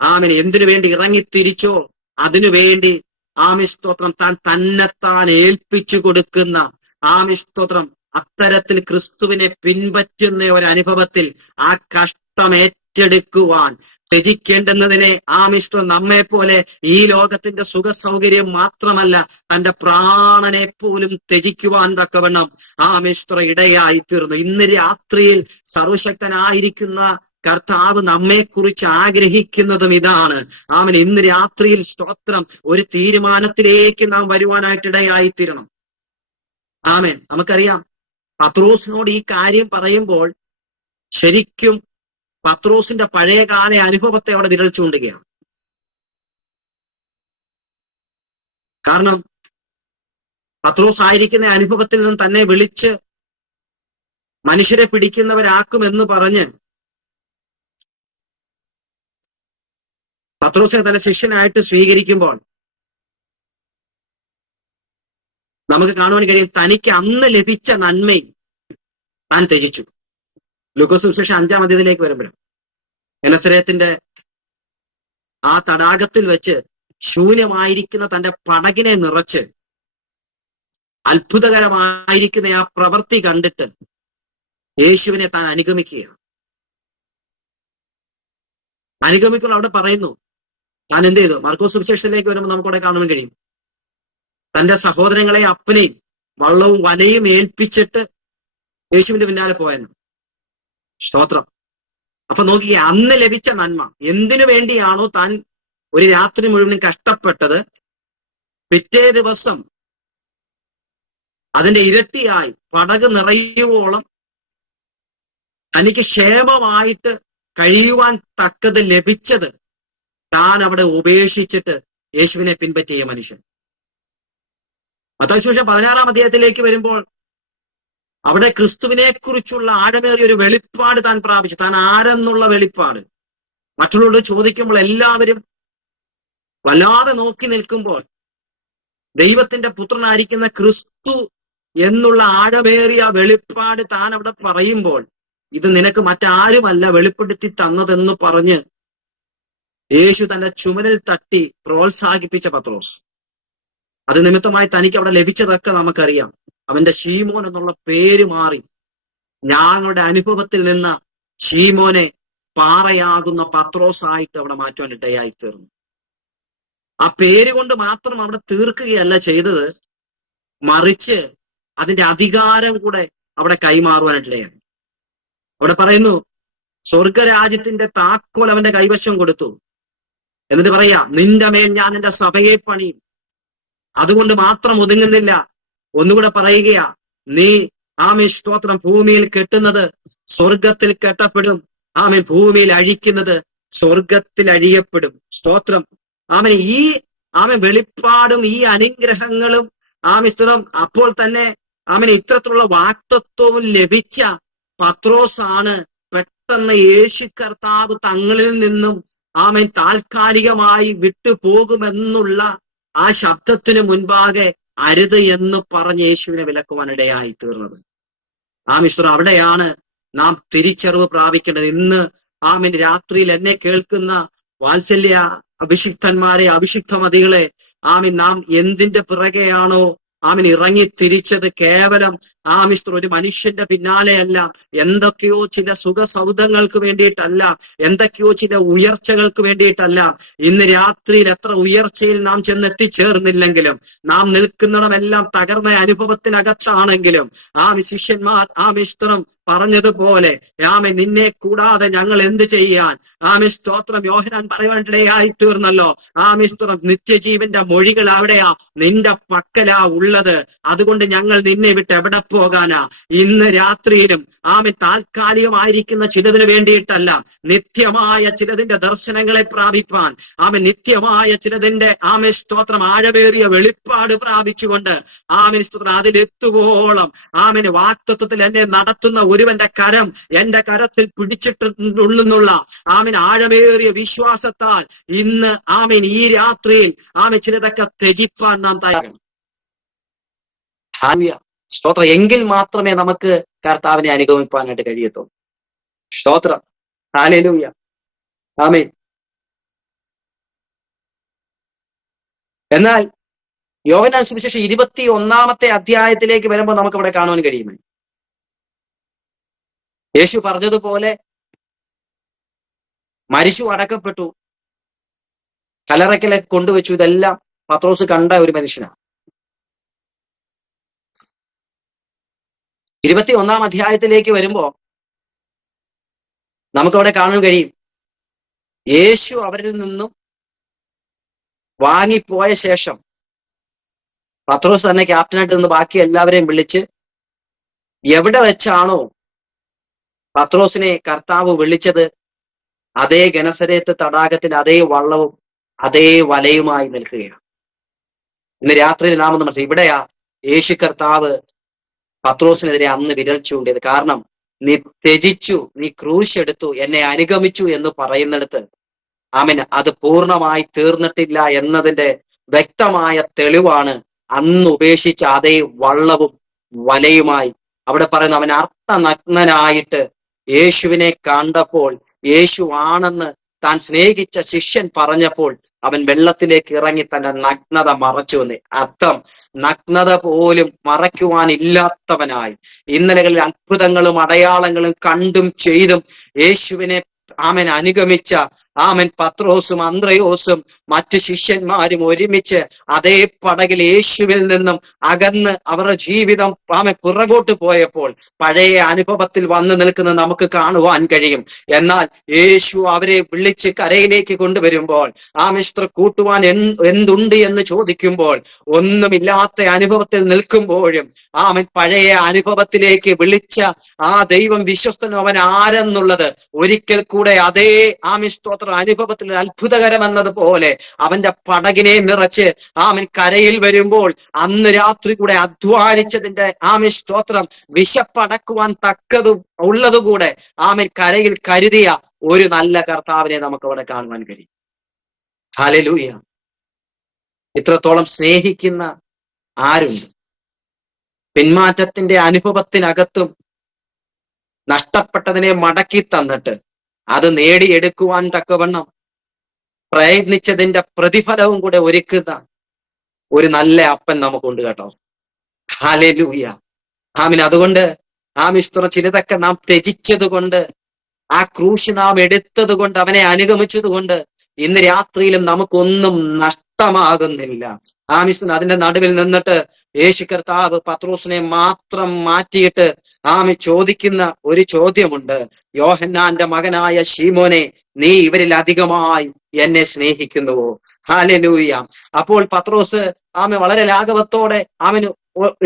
ആമേൻ. എന്തിനു വേണ്ടി ഇറങ്ങിത്തിരിച്ചോ അതിനു വേണ്ടി ആമേൻ സ്തോത്രം താൻ തന്നെത്താൻ ഏൽപ്പിച്ചു കൊടുക്കുന്ന ആമേൻ സ്തോത്രം അത്തരത്തിൽ ക്രിസ്തുവിനെ പിൻപറ്റുന്ന ഒരു അനുഭവത്തിൽ ആ കഷ്ടം ഏറ്റെടുക്കുവാൻ ത്യജിക്കേണ്ടുന്നതിനെ ആമിഷ്ടം നമ്മെ പോലെ ഈ ലോകത്തിന്റെ സുഖ സൗകര്യം മാത്രമല്ല തന്റെ പ്രാണനെ പോലും ത്യജിക്കുവാൻ തക്കവണ്ണം ആമിഷ്ടം ഇടയായി തീർന്നു. ഇന്ന് രാത്രിയിൽ സർവശക്തനായിരിക്കുന്ന കർത്താവ് നമ്മെക്കുറിച്ച് ആഗ്രഹിക്കുന്നതും ഇതാണ്. ആമൻ. ഇന്ന് രാത്രിയിൽ സ്തോത്രം ഒരു തീരുമാനത്തിലേക്ക് നാം വരുവാനായിട്ട് ഇടയായി തീരണം. ആമേൻ. നമുക്കറിയാം പത്രോസിനോട് ഈ കാര്യം പറയുമ്പോൾ ശരിക്കും പത്രോസിന്റെ പഴയകാല അനുഭവത്തെ അവിടെ വിരൽ ചൂണ്ടുകയാണ്. കാരണം പത്രോസ് ആയിരിക്കുന്ന അനുഭവത്തിൽ നിന്ന് തന്നെ വിളിച്ച് മനുഷ്യരെ പിടിക്കുന്നവരാക്കുമെന്ന് പറഞ്ഞ് പത്രോസിനെ തന്നെ ശിഷ്യനായിട്ട് സ്വീകരിക്കുമ്പോൾ നമുക്ക് കാണുവാൻ കഴിയും തനിക്ക് അന്ന് ലഭിച്ച നന്മയും താൻ ത്യജിച്ചു. ലൂക്കോസ് സുവിശേഷം 5-ാം അധ്യായത്തിലേക്ക് വരുമ്പോഴും ഗെനസരേത്തിന്റെ ആ തടാകത്തിൽ വെച്ച് ശൂന്യമായിരിക്കുന്ന തന്റെ പടകിനെ നിറച്ച് അത്ഭുതകരമായിരിക്കുന്ന ആ പ്രവൃത്തി കണ്ടിട്ട് യേശുവിനെ താൻ അനുഗമിക്കുകയാണ്. അനുഗമിക്കുമ്പോൾ അവിടെ പറയുന്നു താൻ എന്ത് ചെയ്തു? മാർക്കോസ് സുവിശേഷത്തിലേക്ക് വരുമ്പോൾ നമുക്കവിടെ കാണാൻ കഴിയും തന്റെ സഹോദരങ്ങളെ അപ്പനെയും വള്ളവും വലയും ഏൽപ്പിച്ചിട്ട് യേശുവിന്റെ പിന്നാലെ പോയെന്ന്. സ്തോത്രം. അപ്പൊ നോക്കി, അന്ന് ലഭിച്ച നന്മ എന്തിനു വേണ്ടിയാണോ താൻ ഒരു രാത്രി മുഴുവനും കഷ്ടപ്പെട്ടത്, പിറ്റേ ദിവസം അതിന്റെ ഇരട്ടിയായി പടക് നിറയുവോളം തനിക്ക് ക്ഷേമമായിട്ട് കഴിയുവാൻ തക്കത് ലഭിച്ചത് താൻ അവിടെ ഉപേക്ഷിച്ചിട്ട് യേശുവിനെ പിൻപറ്റിയ മനുഷ്യൻ. മത്തായി സുവിശേഷം 16-ാം അധ്യായത്തിലേക്ക് വരുമ്പോൾ അവിടെ ക്രിസ്തുവിനെ കുറിച്ചുള്ള ആഴമേറിയ ഒരു വെളിപ്പാട് താൻ പ്രാപിച്ചു. താൻ ആരെന്നുള്ള വെളിപ്പാട് മറ്റുള്ളവരോട് ചോദിക്കുമ്പോൾ എല്ലാവരും വല്ലാതെ നോക്കി നിൽക്കുമ്പോൾ ദൈവത്തിന്റെ പുത്രനായിരിക്കുന്ന ക്രിസ്തു എന്നുള്ള ആഴമേറിയ വെളിപ്പാട് താൻ അവിടെ പറയുമ്പോൾ ഇത് നിനക്ക് മറ്റാരുമല്ല വെളിപ്പെടുത്തി തന്നതെന്ന് പറഞ്ഞ് യേശു തന്റെ ചുമലിൽ തട്ടി പ്രോത്സാഹിപ്പിച്ച പത്രോസ്. അത് നിമിത്തമായി തനിക്ക് അവിടെ ലഭിച്ചതൊക്കെ നമുക്കറിയാം. അവന്റെ ശീമോൻ എന്നുള്ള പേര് മാറി ഞങ്ങളുടെ അനുഭവത്തിൽ നിന്ന് ശീമോനെ പാറയാകുന്ന പത്രോസായിട്ട് അവിടെ മാറ്റുവാൻ ഇടയായി തീർന്നു. ആ പേര് കൊണ്ട് മാത്രം അവിടെ തീർക്കുകയല്ല ചെയ്തത്, മറിച്ച് അതിന്റെ അധികാരം കൂടെ അവിടെ കൈമാറുവാനിടയായി. അവിടെ പറയുന്നു സ്വർഗരാജ്യത്തിന്റെ താക്കോൽ അവന്റെ കൈവശം കൊടുത്തു. എന്നിട്ട് പറയാ, നിന്റെ മേൽ ഞാൻ എന്റെ സഭയെ പണിയും. അതുകൊണ്ട് മാത്രം ഒതുങ്ങുന്നില്ല, ഒന്നുകൂടെ പറയുകയാ, നീ ആമേൻ സ്തോത്രം ഭൂമിയിൽ കെട്ടുന്നത് സ്വർഗത്തിൽ കെട്ടപ്പെടും, ആമേൻ ഭൂമിയിൽ അഴിക്കുന്നത് സ്വർഗത്തിൽ അഴിയപ്പെടും. സ്തോത്രം. ആമേൻ. ഈ ആമേൻ വെളിപ്പാടും ഈ അനുഗ്രഹങ്ങളും ആമേൻ സ്തോത്രം അപ്പോൾ തന്നെ ആമേൻ ഇത്തരത്തിലുള്ള വാക്തത്വവും ലഭിച്ച പത്രോസാണ് പെട്ടെന്ന് യേശു കർത്താവ് തങ്ങളിൽ നിന്നും ആമേൻ താൽക്കാലികമായി വിട്ടുപോകുമെന്നുള്ള ആ ശബ്ദത്തിന് മുൻപാകെ അരുത് എന്ന് പറഞ്ഞ് യേശുവിനെ വിലക്കുവാനിടയായി തീർന്നത്. മിസ്റ്റർ, അവിടെയാണ് നാം തിരിച്ചറിവ് പ്രാപിക്കേണ്ടത്. ഇന്ന് രാത്രിയിൽ എന്നെ കേൾക്കുന്ന വാത്സല്യ അഭിഷിക്തന്മാരെ, അഭിഷിക്തമതികളെ, നാം എന്തിന്റെ പിറകെയാണോ ഇറങ്ങി തിരിച്ചത്, കേവലം മിസ്റ്റർ ഒരു മനുഷ്യന്റെ പിന്നാലെയല്ല, എന്തൊക്കെയോ ചില സുഖസൗധങ്ങൾക്ക് വേണ്ടിയിട്ടല്ല, എന്തൊക്കെയോ ചില ഉയർച്ചകൾക്ക് വേണ്ടിയിട്ടല്ല. ഇന്ന് രാത്രിയിൽ എത്ര ഉയർച്ചയിൽ നാം ചെന്നെത്തിച്ചേർന്നില്ലെങ്കിലും, നാം നിൽക്കുന്നിടമെല്ലാം തകർന്ന അനുഭവത്തിനകത്താണെങ്കിലും, ശിഷ്യന്മാർ മിസ്ത്രം പറഞ്ഞതുപോലെ നിന്നെ കൂടാതെ ഞങ്ങൾ എന്ത് ചെയ്യാൻ? സ്തോത്രം. യോഹന്നാൻ പറയുവാനിടയായി തീർന്നല്ലോ, മിസ്ത്രം നിത്യജീവന്റെ മൊഴികൾ അവിടെയാ, നിന്റെ പക്കലാ ഉള്ളത്. അതുകൊണ്ട് ഞങ്ങൾ നിന്നെ വിട്ട് എവിടെ പോകാനാ? ഇന്ന് രാത്രിയിലും താൽക്കാലികമായിരിക്കുന്ന ചിലതിന് വേണ്ടിയിട്ടല്ല, നിത്യമായ ചിലതിന്റെ ദർശനങ്ങളെ പ്രാപിപ്പാൻ, നിത്യമായ ചിലതിന്റെ സ്തോത്രം ആഴമേറിയ വെളിപ്പാട് പ്രാപിച്ചുകൊണ്ട് സ്തോത്രം അതിലെത്തുവോളം വാക്തത്വത്തിൽ എന്നെ നടത്തുന്ന ഒരുവന്റെ കരം എന്റെ കരത്തിൽ പിടിച്ചിട്ടുള്ളുന്നുള്ള ആഴമേറിയ വിശ്വാസത്താൽ ഇന്ന് ഈ രാത്രിയിൽ ചിലതൊക്കെ ത്യജിപ്പാൻ നാം തയ്യാറാകണം. സ്തോത്രം. എങ്കിൽ മാത്രമേ നമുക്ക് കർത്താവിനെ അനുഗമിപ്പാനായിട്ട് കഴിയത്തുള്ളൂ. സ്തോത്രം. ഹല്ലേലൂയ. ആമേൻ. എന്നാൽ യോഹന്നാൻ സുവിശേഷം 21 അധ്യായത്തിലേക്ക് വരുമ്പോൾ നമുക്ക് ഇവിടെ കാണുവാൻ കഴിയുമേ, യേശു പറഞ്ഞതുപോലെ മരിച്ചു അടക്കപ്പെട്ടു, കല്ലറയ്ക്കലേക്ക് കൊണ്ടുവച്ചു. ഇതെല്ലാം പത്രോസ് കണ്ട ഒരു മനുഷ്യനാണ്. 21 അധ്യായത്തിലേക്ക് വരുമ്പോ നമുക്കവിടെ കാണാൻ കഴിയും, യേശു അവരിൽ നിന്നും വാങ്ങിപ്പോയ ശേഷം പത്രോസ് തന്നെ ക്യാപ്റ്റനായിട്ട് നിന്ന് ബാക്കി എല്ലാവരെയും വിളിച്ച്, എവിടെ വെച്ചാണോ പത്രോസിനെ കർത്താവ് വിളിച്ചത്, അതേ ഗനസരേത്ത് തടാകത്തിൽ അതേ വള്ളവും അതേ വലയുമായി നിൽക്കുകയാണ്. ഇന്ന് രാത്രിയിൽ നാം ഒന്ന് മനസ്സിലാക്കി, ഇവിടെയാ യേശു കർത്താവ് പത്രോസിനെതിരെ അന്ന് വിരൽ ചൂണ്ടിയത്. കാരണം നീ ത്യജിച്ചു, നീ ക്രൂശ് എടുത്തു, എന്നെ അനുഗമിച്ചു എന്ന് പറയുന്നിടത്ത് അത് പൂർണ്ണമായി തീർന്നിട്ടില്ല എന്നതിന്റെ വ്യക്തമായ തെളിവാണ് അന്ന് ഉപേക്ഷിച്ച അതേ വള്ളവും വലയുമായി. അവിടെ പറയുന്നു, അവൻ അർത്ഥനഗ്നനായിട്ട് യേശുവിനെ കണ്ടപ്പോൾ, യേശു ആണെന്ന് താൻ സ്നേഹിച്ച ശിഷ്യൻ പറഞ്ഞപ്പോൾ അവൻ വെള്ളത്തിലേക്ക് ഇറങ്ങി തന്റെ നഗ്നത മറച്ചു എന്ന്. അർത്ഥം, നഗ്നത പോലും മറയ്ക്കുവാനില്ലാത്തവനായി ഇന്നലകളിൽ അത്ഭുതങ്ങളും അടയാളങ്ങളും കണ്ടും ചെയ്തും യേശുവിനെ അനുഗമിച്ച പത്രോസും അന്ത്രയോസും മറ്റു ശിഷ്യന്മാരും ഒരുമിച്ച് അതേ പടകിൽ യേശുവിൽ നിന്നും അകന്ന് അവരുടെ ജീവിതം പുറകോട്ട് പോയപ്പോൾ പഴയ അനുഭവത്തിൽ വന്നു നിൽക്കുന്ന നമുക്ക് കാണുവാൻ കഴിയും. എന്നാൽ യേശു അവരെ വിളിച്ച് കരയിലേക്ക് കൊണ്ടുവരുമ്പോൾ മിസ്റ്റർ കൂട്ടുവാൻ എന്തുണ്ട് എന്ന് ചോദിക്കുമ്പോൾ ഒന്നുമില്ലാത്ത അനുഭവത്തിൽ നിൽക്കുമ്പോഴും പഴയ അനുഭവത്തിലേക്ക് വിളിച്ച ദൈവം വിശ്വസ്തനും അവൻ ആരെന്നുള്ളത് ഒരിക്കൽ കൂടെ അതേ സ്തോത്രം അനുഭവത്തിൽ അത്ഭുതകരം എന്നതുപോലെ അവന്റെ പടകിനെ നിറച്ച് കരയിൽ വരുമ്പോൾ അന്ന് രാത്രി കൂടെ അധ്വാനിച്ചതിന്റെ സ്തോത്രം വിശപ്പടക്കുവാൻ തക്കതും ഉള്ളതുകൂടെ കരയിൽ കരുതിയ ഒരു നല്ല കർത്താവിനെ നമുക്ക് അവിടെ കാണുവാൻ കഴിയും. ഹല്ലേലൂയ. ഇത്രത്തോളം സ്നേഹിക്കുന്ന ആരുണ്ട്? പിന്മാറ്റത്തിന്റെ അനുഭവത്തിനകത്തും നഷ്ടപ്പെട്ടതിനെ മടക്കി തന്നിട്ട് അത് നേടിയെടുക്കുവാൻ തക്കവണ്ണം പ്രയത്നിച്ചതിന്റെ പ്രതിഫലവും കൂടെ ഒരുക്കുന്ന ഒരു നല്ല അപ്പൻ നമുക്കുണ്ട് കേട്ടോ. ഹല്ലേലൂയ. അതുകൊണ്ട് മിസ്റ്റർ ചിലതൊക്കെ നാം ത്യജിച്ചത് കൊണ്ട്, ആ ക്രൂശ് നാം എടുത്തത് കൊണ്ട്, അവനെ അനുഗമിച്ചത് കൊണ്ട് ഇന്ന് രാത്രിയിലും നമുക്കൊന്നും നഷ്ടമാകുന്നില്ല. മിസ്റ്റർ അതിന്റെ നടുവിൽ നിന്നിട്ട് യേശു കർത്താവ് പത്രോസിനെ മാത്രം മാറ്റിയിട്ട് ചോദിക്കുന്ന ഒരു ചോദ്യമുണ്ട്. യോഹന്നാന്റെ മകനായ ശീമോനെ, നീ ഇവരിൽ അധികമായി എന്നെ സ്നേഹിക്കുന്നുവോ? ഹല്ലേലൂയ. അപ്പോൾ പത്രോസ് വളരെ ലാഘവത്തോടെ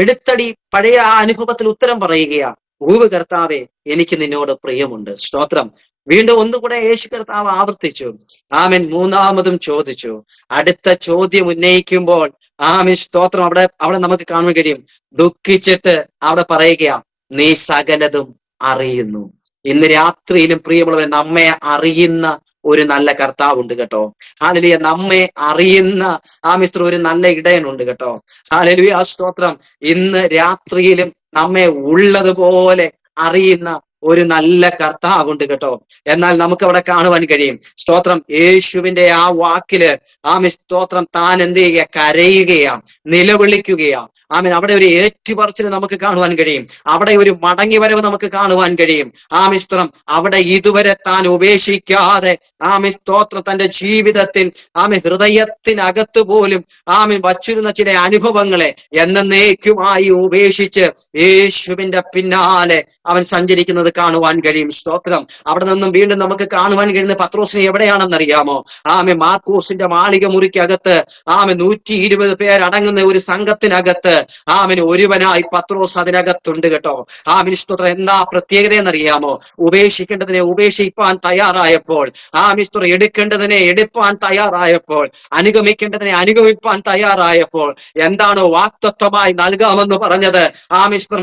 എടുത്തടി പഴയ അനുഭവത്തിൽ ഉത്തരം പറയുകയാ, ഊവ് കർത്താവേ, എനിക്ക് നിന്നോട് പ്രിയമുണ്ട്. സ്തോത്രം. വീണ്ടും ഒന്നുകൂടെ യേശു കർത്താവ് ആവർത്തിച്ചു. മൂന്നാമതും ചോദിച്ചു. അടുത്ത ചോദ്യം ഉന്നയിക്കുമ്പോൾ സ്തോത്രം അവിടെ നമുക്ക് കാണാൻ കഴിയും, ദുഃഖിച്ചിട്ട് അവിടെ പറയുകയാ, നീ സകലതും അറിയുന്നു. ഇന്ന് രാത്രിയിലും പ്രിയമുള്ളവരെ, നമ്മെ അറിയുന്ന ഒരു നല്ല കർത്താവുണ്ട് കേട്ടോ. ഹല്ലേലൂയ. നമ്മെ അറിയുന്ന ഒരു നല്ല ഇടയനുണ്ട് കേട്ടോ. ഹല്ലേലൂയ, സ്തോത്രം. ഇന്ന് രാത്രിയിലും നമ്മെ ഉള്ളതുപോലെ അറിയുന്ന ഒരു നല്ല കർത്താവുണ്ട് കേട്ടോ. എന്നാൽ നമുക്ക് അവിടെ കാണുവാൻ കഴിയും, സ്തോത്രം, യേശുവിന്റെ ആ വാക്കില് സ്തോത്രം, താൻ എന്ത് ചെയ്യുക? കരയുകയാ, നിലവിളിക്കുകയാ. അവിടെ ഒരു ഏറ്റുപറച്ചിൽ നമുക്ക് കാണുവാൻ കഴിയും. അവിടെ ഒരു മടങ്ങി വരവ് നമുക്ക് കാണുവാൻ കഴിയും. സ്തോത്രം, അവിടെ ഇതുവരെ താൻ ഉപേക്ഷിക്കാതെ സ്തോത്രം തന്റെ ജീവിതത്തിൽ ഹൃദയത്തിനകത്ത് പോലും വച്ചിരുന്ന ചില അനുഭവങ്ങളെ എന്നേക്കുമായി ഉപേക്ഷിച്ച് യേശുവിന്റെ പിന്നാലെ അവൻ സഞ്ചരിക്കുന്നത് കാണുവാൻ കഴിയും. സ്തോത്രം. അവിടെ നിന്നും വീണ്ടും നമുക്ക് കാണുവാൻ കഴിയുന്ന പത്രോസിനെ എവിടെയാണെന്നറിയാമോ? മാർക്കോസിന്റെ മാളിക മുറിക്കകത്ത് 120 പേരടങ്ങുന്ന ഒരു സംഘത്തിനകത്ത് ഒരുവനായി പത്രോസ് അതിനകത്തുണ്ട് കേട്ടോ. സ്തോത്രം. എന്താ പ്രത്യേകത എന്നറിയാമോ? ഉപേക്ഷിക്കേണ്ടതിനെ ഉപേക്ഷിപ്പാൻ തയ്യാറായപ്പോൾ, എടുക്കേണ്ടതിനെ എടുപ്പാൻ തയ്യാറായപ്പോൾ, അനുഗമിക്കേണ്ടതിനെ അനുഗമിപ്പാൻ തയ്യാറായപ്പോൾ, എന്താണോ വാക്തത്വമായി നൽകാമെന്ന് പറഞ്ഞത്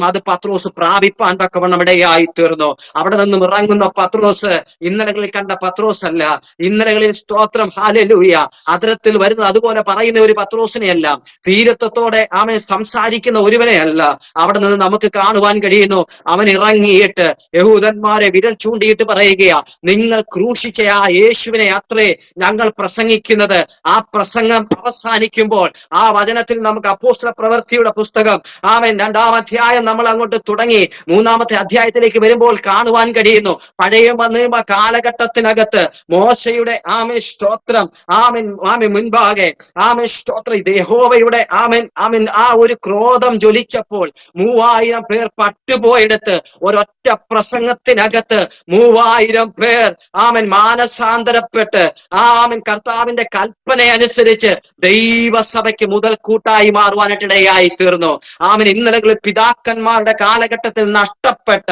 അത് പത്രോസ് പ്രാപിപ്പാൻ തക്കവണ്ണം ഇടയായി തീർന്നു. അവിടെ നിന്നും ഇറങ്ങുന്ന പത്രോസ് ഇന്നലകളിൽ കണ്ട പത്രോസ് അല്ല. ഇന്നലകളിൽ, സ്തോത്രം, ഹല്ലേലൂയ, അതരത്തിൽ വരുന്നത് അതുപോലെ പറയുന്ന ഒരു പത്രോസിനെയല്ല, ധീരത്വത്തോടെ സംസാരിക്കുന്ന ഒരുവനെ അല്ല. അവിടെ നിന്ന് നമുക്ക് കാണുവാൻ കഴിയുന്നു, അവൻ ഇറങ്ങിയിട്ട് യഹൂദന്മാരെ വിരൽ ചൂണ്ടിയിട്ട് പറയുകയാ, നിങ്ങൾ ക്രൂശിച്ച ആ യേശുവിനെ അത്രേ ഞങ്ങൾ പ്രസംഗിക്കുന്നത്. ആ പ്രസംഗം അവസാനിക്കുമ്പോൾ ആ വചനത്തിൽ നമുക്ക് അപ്പോസ്തല പ്രവൃത്തിയുടെ പുസ്തകം 2-ാം അധ്യായം നമ്മൾ അങ്ങോട്ട് തുടങ്ങി 3-ാമത്തെ അധ്യായത്തിലേക്ക് വരുമ്പോൾ കാണുവാൻ കഴിയുന്നു, പഴയ നിയമ കാലഘട്ടത്തിനകത്ത് മോശയുടെ സ്തോത്രം മുൻപാകെ സ്തോത്രം യഹോവയുടെ ആ ഒരു ക്രോധം ജ്വലിച്ചപ്പോൾ 3000 പേർ പട്ടുപോയെടുത്ത് ഒരൊറ്റ പ്രസംഗത്തിനകത്ത് 3000 പേർ മാനസാന്തരപ്പെട്ട് കർത്താവിന്റെ കൽപ്പന അനുസരിച്ച് ദൈവസഭയ്ക്ക് മുതൽക്കൂട്ടായി മാറുവാനായിട്ടിടയായി തീർന്നു. ഇന്നലകളിൽ പിതാക്കന്മാരുടെ കാലഘട്ടത്തിൽ നഷ്ടപ്പെട്ട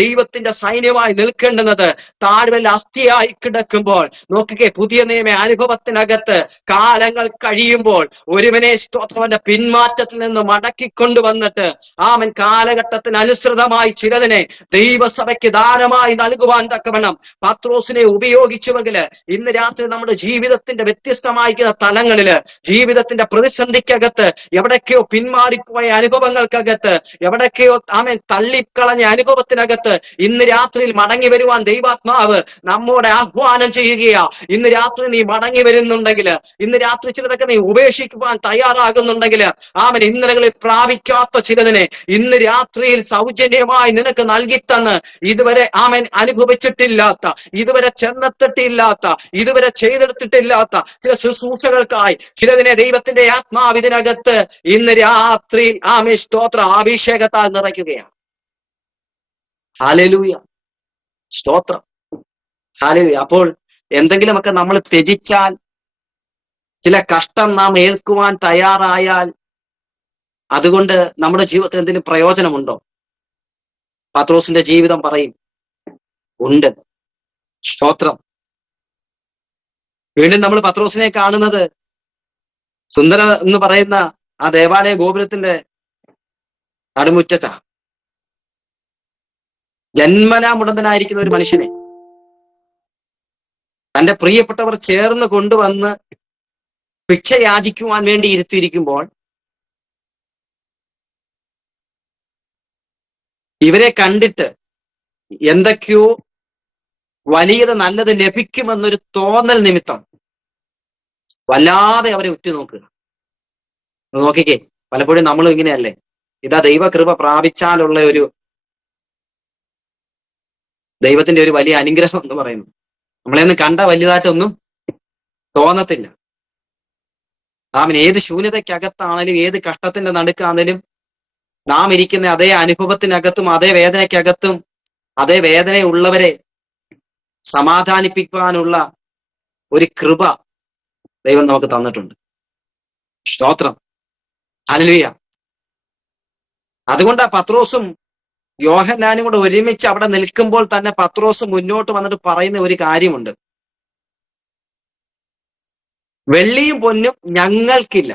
ദൈവത്തിന്റെ സൈന്യമായി നിൽക്കേണ്ടുന്നത് താഴ്വല്ല അസ്ഥിയായി കിടക്കുമ്പോൾ, നോക്കിക്കേ, പുതിയ നിയമ അനുഭവത്തിനകത്ത് കാലങ്ങൾ കഴിയുമ്പോൾ ഒരുവനെ സ്തോത്രവന്റെ പിന്മാറ്റത്തിൽ നിന്ന് മടക്കിക്കൊണ്ടുവന്നിട്ട് കാലഘട്ടത്തിന് അനുസൃതമായി ചിലതിനെ ദൈവസഭയ്ക്ക് ദാനമായി നൽകുവാൻ തക്കവണ്ണം പത്രോസിനെ ഉപയോഗിച്ചുവെങ്കിൽ ഇന്ന് രാത്രി നമ്മുടെ ജീവിതത്തിന്റെ വ്യത്യസ്തമായിരിക്കുന്ന തലങ്ങളില്, ജീവിതത്തിന്റെ പ്രതിസന്ധിക്കകത്ത്, എവിടേക്കോ പിന്മാറിപ്പോയ അനുഭവങ്ങൾക്കകത്ത്, എവിടേക്കോ തള്ളിക്കളഞ്ഞ അനുഭവത്തിനകത്ത് ഇന്ന് രാത്രിയിൽ മടങ്ങി വരുവാൻ ദൈവാത്മാവ് നമ്മോട് ആഹ്വാനം ചെയ്യുകയാ. ഇന്ന് രാത്രി നീ മടങ്ങി വരുന്നുണ്ടെങ്കിൽ, ഇന്ന് രാത്രി ചിലതൊക്കെ നീ ഉപേക്ഷിക്കുവാൻ തയ്യാറാകുന്നുണ്ടെങ്കിൽ, ഇന്നലകളിൽ പ്രാപിക്കാത്ത ചിലതിനെ ഇന്ന് രാത്രിയിൽ സൗജന്യമായി നിനക്ക് നൽകിത്തന്ന് ഇതുവരെ അനുഭവിച്ചിട്ടില്ലാത്ത, ഇതുവരെ ചെന്നെത്തിട്ടില്ലാത്ത, ഇതുവരെ ചെയ്തെടുത്തിട്ടില്ലാത്ത ചില ശുശ്രൂഷകൾക്കായി ചിലതിനെ ദൈവത്തിന്റെ ആത്മാവിതിനകത്ത് ഇന്ന് രാത്രി സ്തോത്ര അഭിഷേകത്താൽ നിറയ്ക്കുകയാണ്. ഹല്ലേലൂയ, സ്തോത്രം, ഹല്ലേലൂയ. അപ്പോൾ എന്തെങ്കിലുമൊക്കെ നമ്മൾ ത്യജിച്ചാൽ, ചില കഷ്ടം നാം ഏൽക്കുവാൻ തയ്യാറായാൽ, അതുകൊണ്ട് നമ്മുടെ ജീവിതത്തിൽ എന്തെങ്കിലും പ്രയോജനമുണ്ടോ? പത്രോസിന്റെ ജീവിതം പറയും, ഉണ്ട്. സ്തോത്രം. വീണ്ടും നമ്മൾ പത്രോസിനെ കാണുന്നത് സുന്ദര എന്ന് പറയുന്ന ആ ദേവാലയ ഗോപുരത്തിന്റെ നടുമുറ്റത്താ. ജന്മനാ മുടന്തനായിരിക്കുന്ന ഒരു മനുഷ്യനെ തന്റെ പ്രിയപ്പെട്ടവർ ചേർന്ന് കൊണ്ടുവന്ന് ഭിക്ഷ യാചിക്കുവാൻ വേണ്ടി ഇരുത്തിയിരിക്കുമ്പോൾ ഇവരെ കണ്ടിട്ട് എന്തൊക്കെയോ വലിയത് നല്ലത് ലഭിക്കുമെന്നൊരു തോന്നൽ നിമിത്തം വല്ലാതെ അവരെ ഉറ്റുനോക്കുക. നോക്കിക്കേ, പലപ്പോഴും നമ്മളും ഇങ്ങനെയല്ലേ? ഇതാ ദൈവകൃപ പ്രാപിച്ചാലുള്ള ഒരു ദൈവത്തിന്റെ ഒരു വലിയ അനുഗ്രഹം എന്ന് പറയുന്നു. നമ്മളെയൊന്നും കണ്ട വലുതായിട്ടൊന്നും തോന്നത്തില്ല. ഏത് ശൂന്യതയ്ക്കകത്താണേലും, ഏത് കഷ്ടത്തിന്റെ നടുക്കാണേലും നാം ഇരിക്കുന്ന അതേ അനുഭവത്തിനകത്തും അതേ വേദനയ്ക്കകത്തും അതേ വേദനയുള്ളവരെ സമാധാനിപ്പിക്കാനുള്ള ഒരു കൃപ ദൈവം നമുക്ക് തന്നിട്ടുണ്ട്. സ്തോത്രം, ഹല്ലേലൂയ. അതുകൊണ്ടാ പത്രോസും യോഹന്നാനും കൂടെ ഒരുമിച്ച് അവിടെ നിൽക്കുമ്പോൾ തന്നെ പത്രോസ് മുന്നോട്ട് വന്നിട്ട് പറയുന്ന ഒരു കാര്യമുണ്ട്. വെള്ളിയും പൊന്നും ഞങ്ങൾക്കില്ല.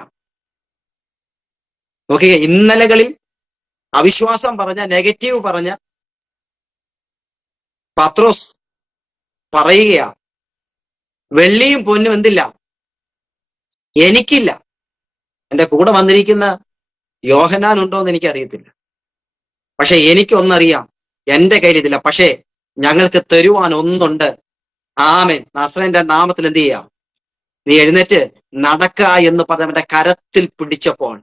നോക്കിയേ, ഇന്നലകളിൽ അവിശ്വാസം പറഞ്ഞ, നെഗറ്റീവ് പറഞ്ഞ പത്രോസ് പറയുകയാ, വെള്ളിയും പൊന്നും എന്തില്ല, എനിക്കില്ല. എന്റെ കൂടെ വന്നിരിക്കുന്ന യോഹന്നാൻ ഉണ്ടോ എന്ന് എനിക്കറിയത്തില്ല. പക്ഷെ എനിക്കൊന്നറിയാം, എന്റെ കയ്യിൽ ഇതില്ല. പക്ഷേ ഞങ്ങൾക്ക് തരുവാൻ ഒന്നുണ്ട്. ആമേൻ. നസ്രന്റെ നാമത്തിൽ എന്ത് ചെയ്യാം, നീ എഴുന്നേറ്റ് നടക്ക എന്ന് പറഞ്ഞ് അവന്റെ കരത്തിൽ പിടിച്ചപ്പോൾ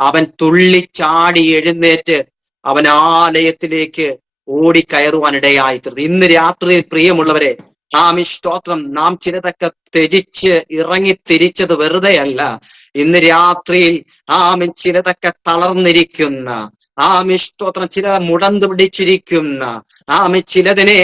അവൻ തുള്ളിച്ചാടി എഴുന്നേറ്റ് അവൻ ആലയത്തിലേക്ക് ഓടിക്കയറുവാനിടയായി തീർന്നു. ഇന്ന് രാത്രിയിൽ പ്രിയമുള്ളവരെ, സ്തോത്രം, നാം ചിലതൊക്കെ ത്യജിച്ച് ഇറങ്ങി തിരിച്ചത് വെറുതെ അല്ല. ഇന്ന് രാത്രിയിൽ ചിലതൊക്കെ തളർന്നിരിക്കുന്ന, സ്തോത്രം, ചില മുടന്തു പിടിച്ചിരിക്കുന്ന, ചിലതിനെ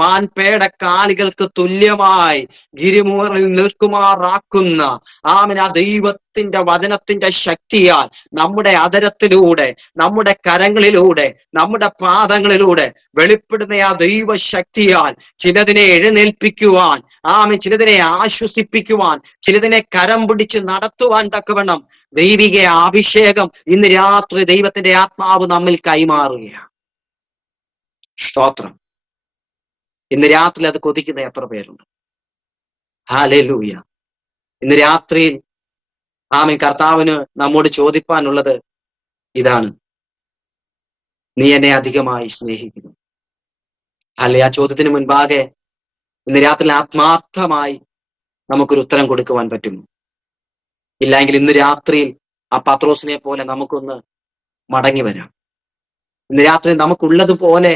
മാൻപേട കാലുകൾക്ക് തുല്യമായി ഗിരിമുറിൽ നിൽക്കുമാറാക്കുന്ന ആ ദൈവത്തിന്റെ വചനത്തിന്റെ ശക്തിയാൽ നമ്മുടെ അധരത്തിലൂടെ, നമ്മുടെ കരങ്ങളിലൂടെ, നമ്മുടെ പാദങ്ങളിലൂടെ വെളിപ്പെടുന്ന ആ ദൈവ ശക്തിയാൽ ചിലതിനെ എഴുന്നേൽപ്പിക്കുവാൻ, ചിലതിനെ ആശ്വസിപ്പിക്കുവാൻ, ചിലതിനെ കരം പിടിച്ച് നടത്തുവാൻ തക്കവണ്ണം ദൈവിക അഭിഷേകം ഇന്ന് രാത്രി ദൈവത്തിന്റെ ആത്മാവ് നമ്മിൽ കൈമാറുകയാണ്. സ്തോത്രം. ഇന്ന് രാത്രി അത് കൊതിക്കുന്ന എത്ര പേരുണ്ട്? ഹല്ലേലൂയ. ഇന്ന് രാത്രിയിൽ കർത്താവിന് നമ്മോട് ചോദിപ്പാനുള്ളത് ഇതാണ്: നീ എന്നെ അധികമായി സ്നേഹിക്കുന്നു? അല്ലെ, ആ ചോദ്യത്തിന് മുൻപാകെ ഇന്ന് രാത്രി ആത്മാർത്ഥമായി നമുക്കൊരു ഉത്തരം കൊടുക്കുവാൻ പറ്റുമോ? ഇല്ലെങ്കിൽ ഇന്ന് രാത്രിയിൽ ആ പത്രോസിനെ പോലെ നമുക്കൊന്ന് മടങ്ങി വരാം. ഇന്ന് രാത്രി നമുക്കുള്ളതുപോലെ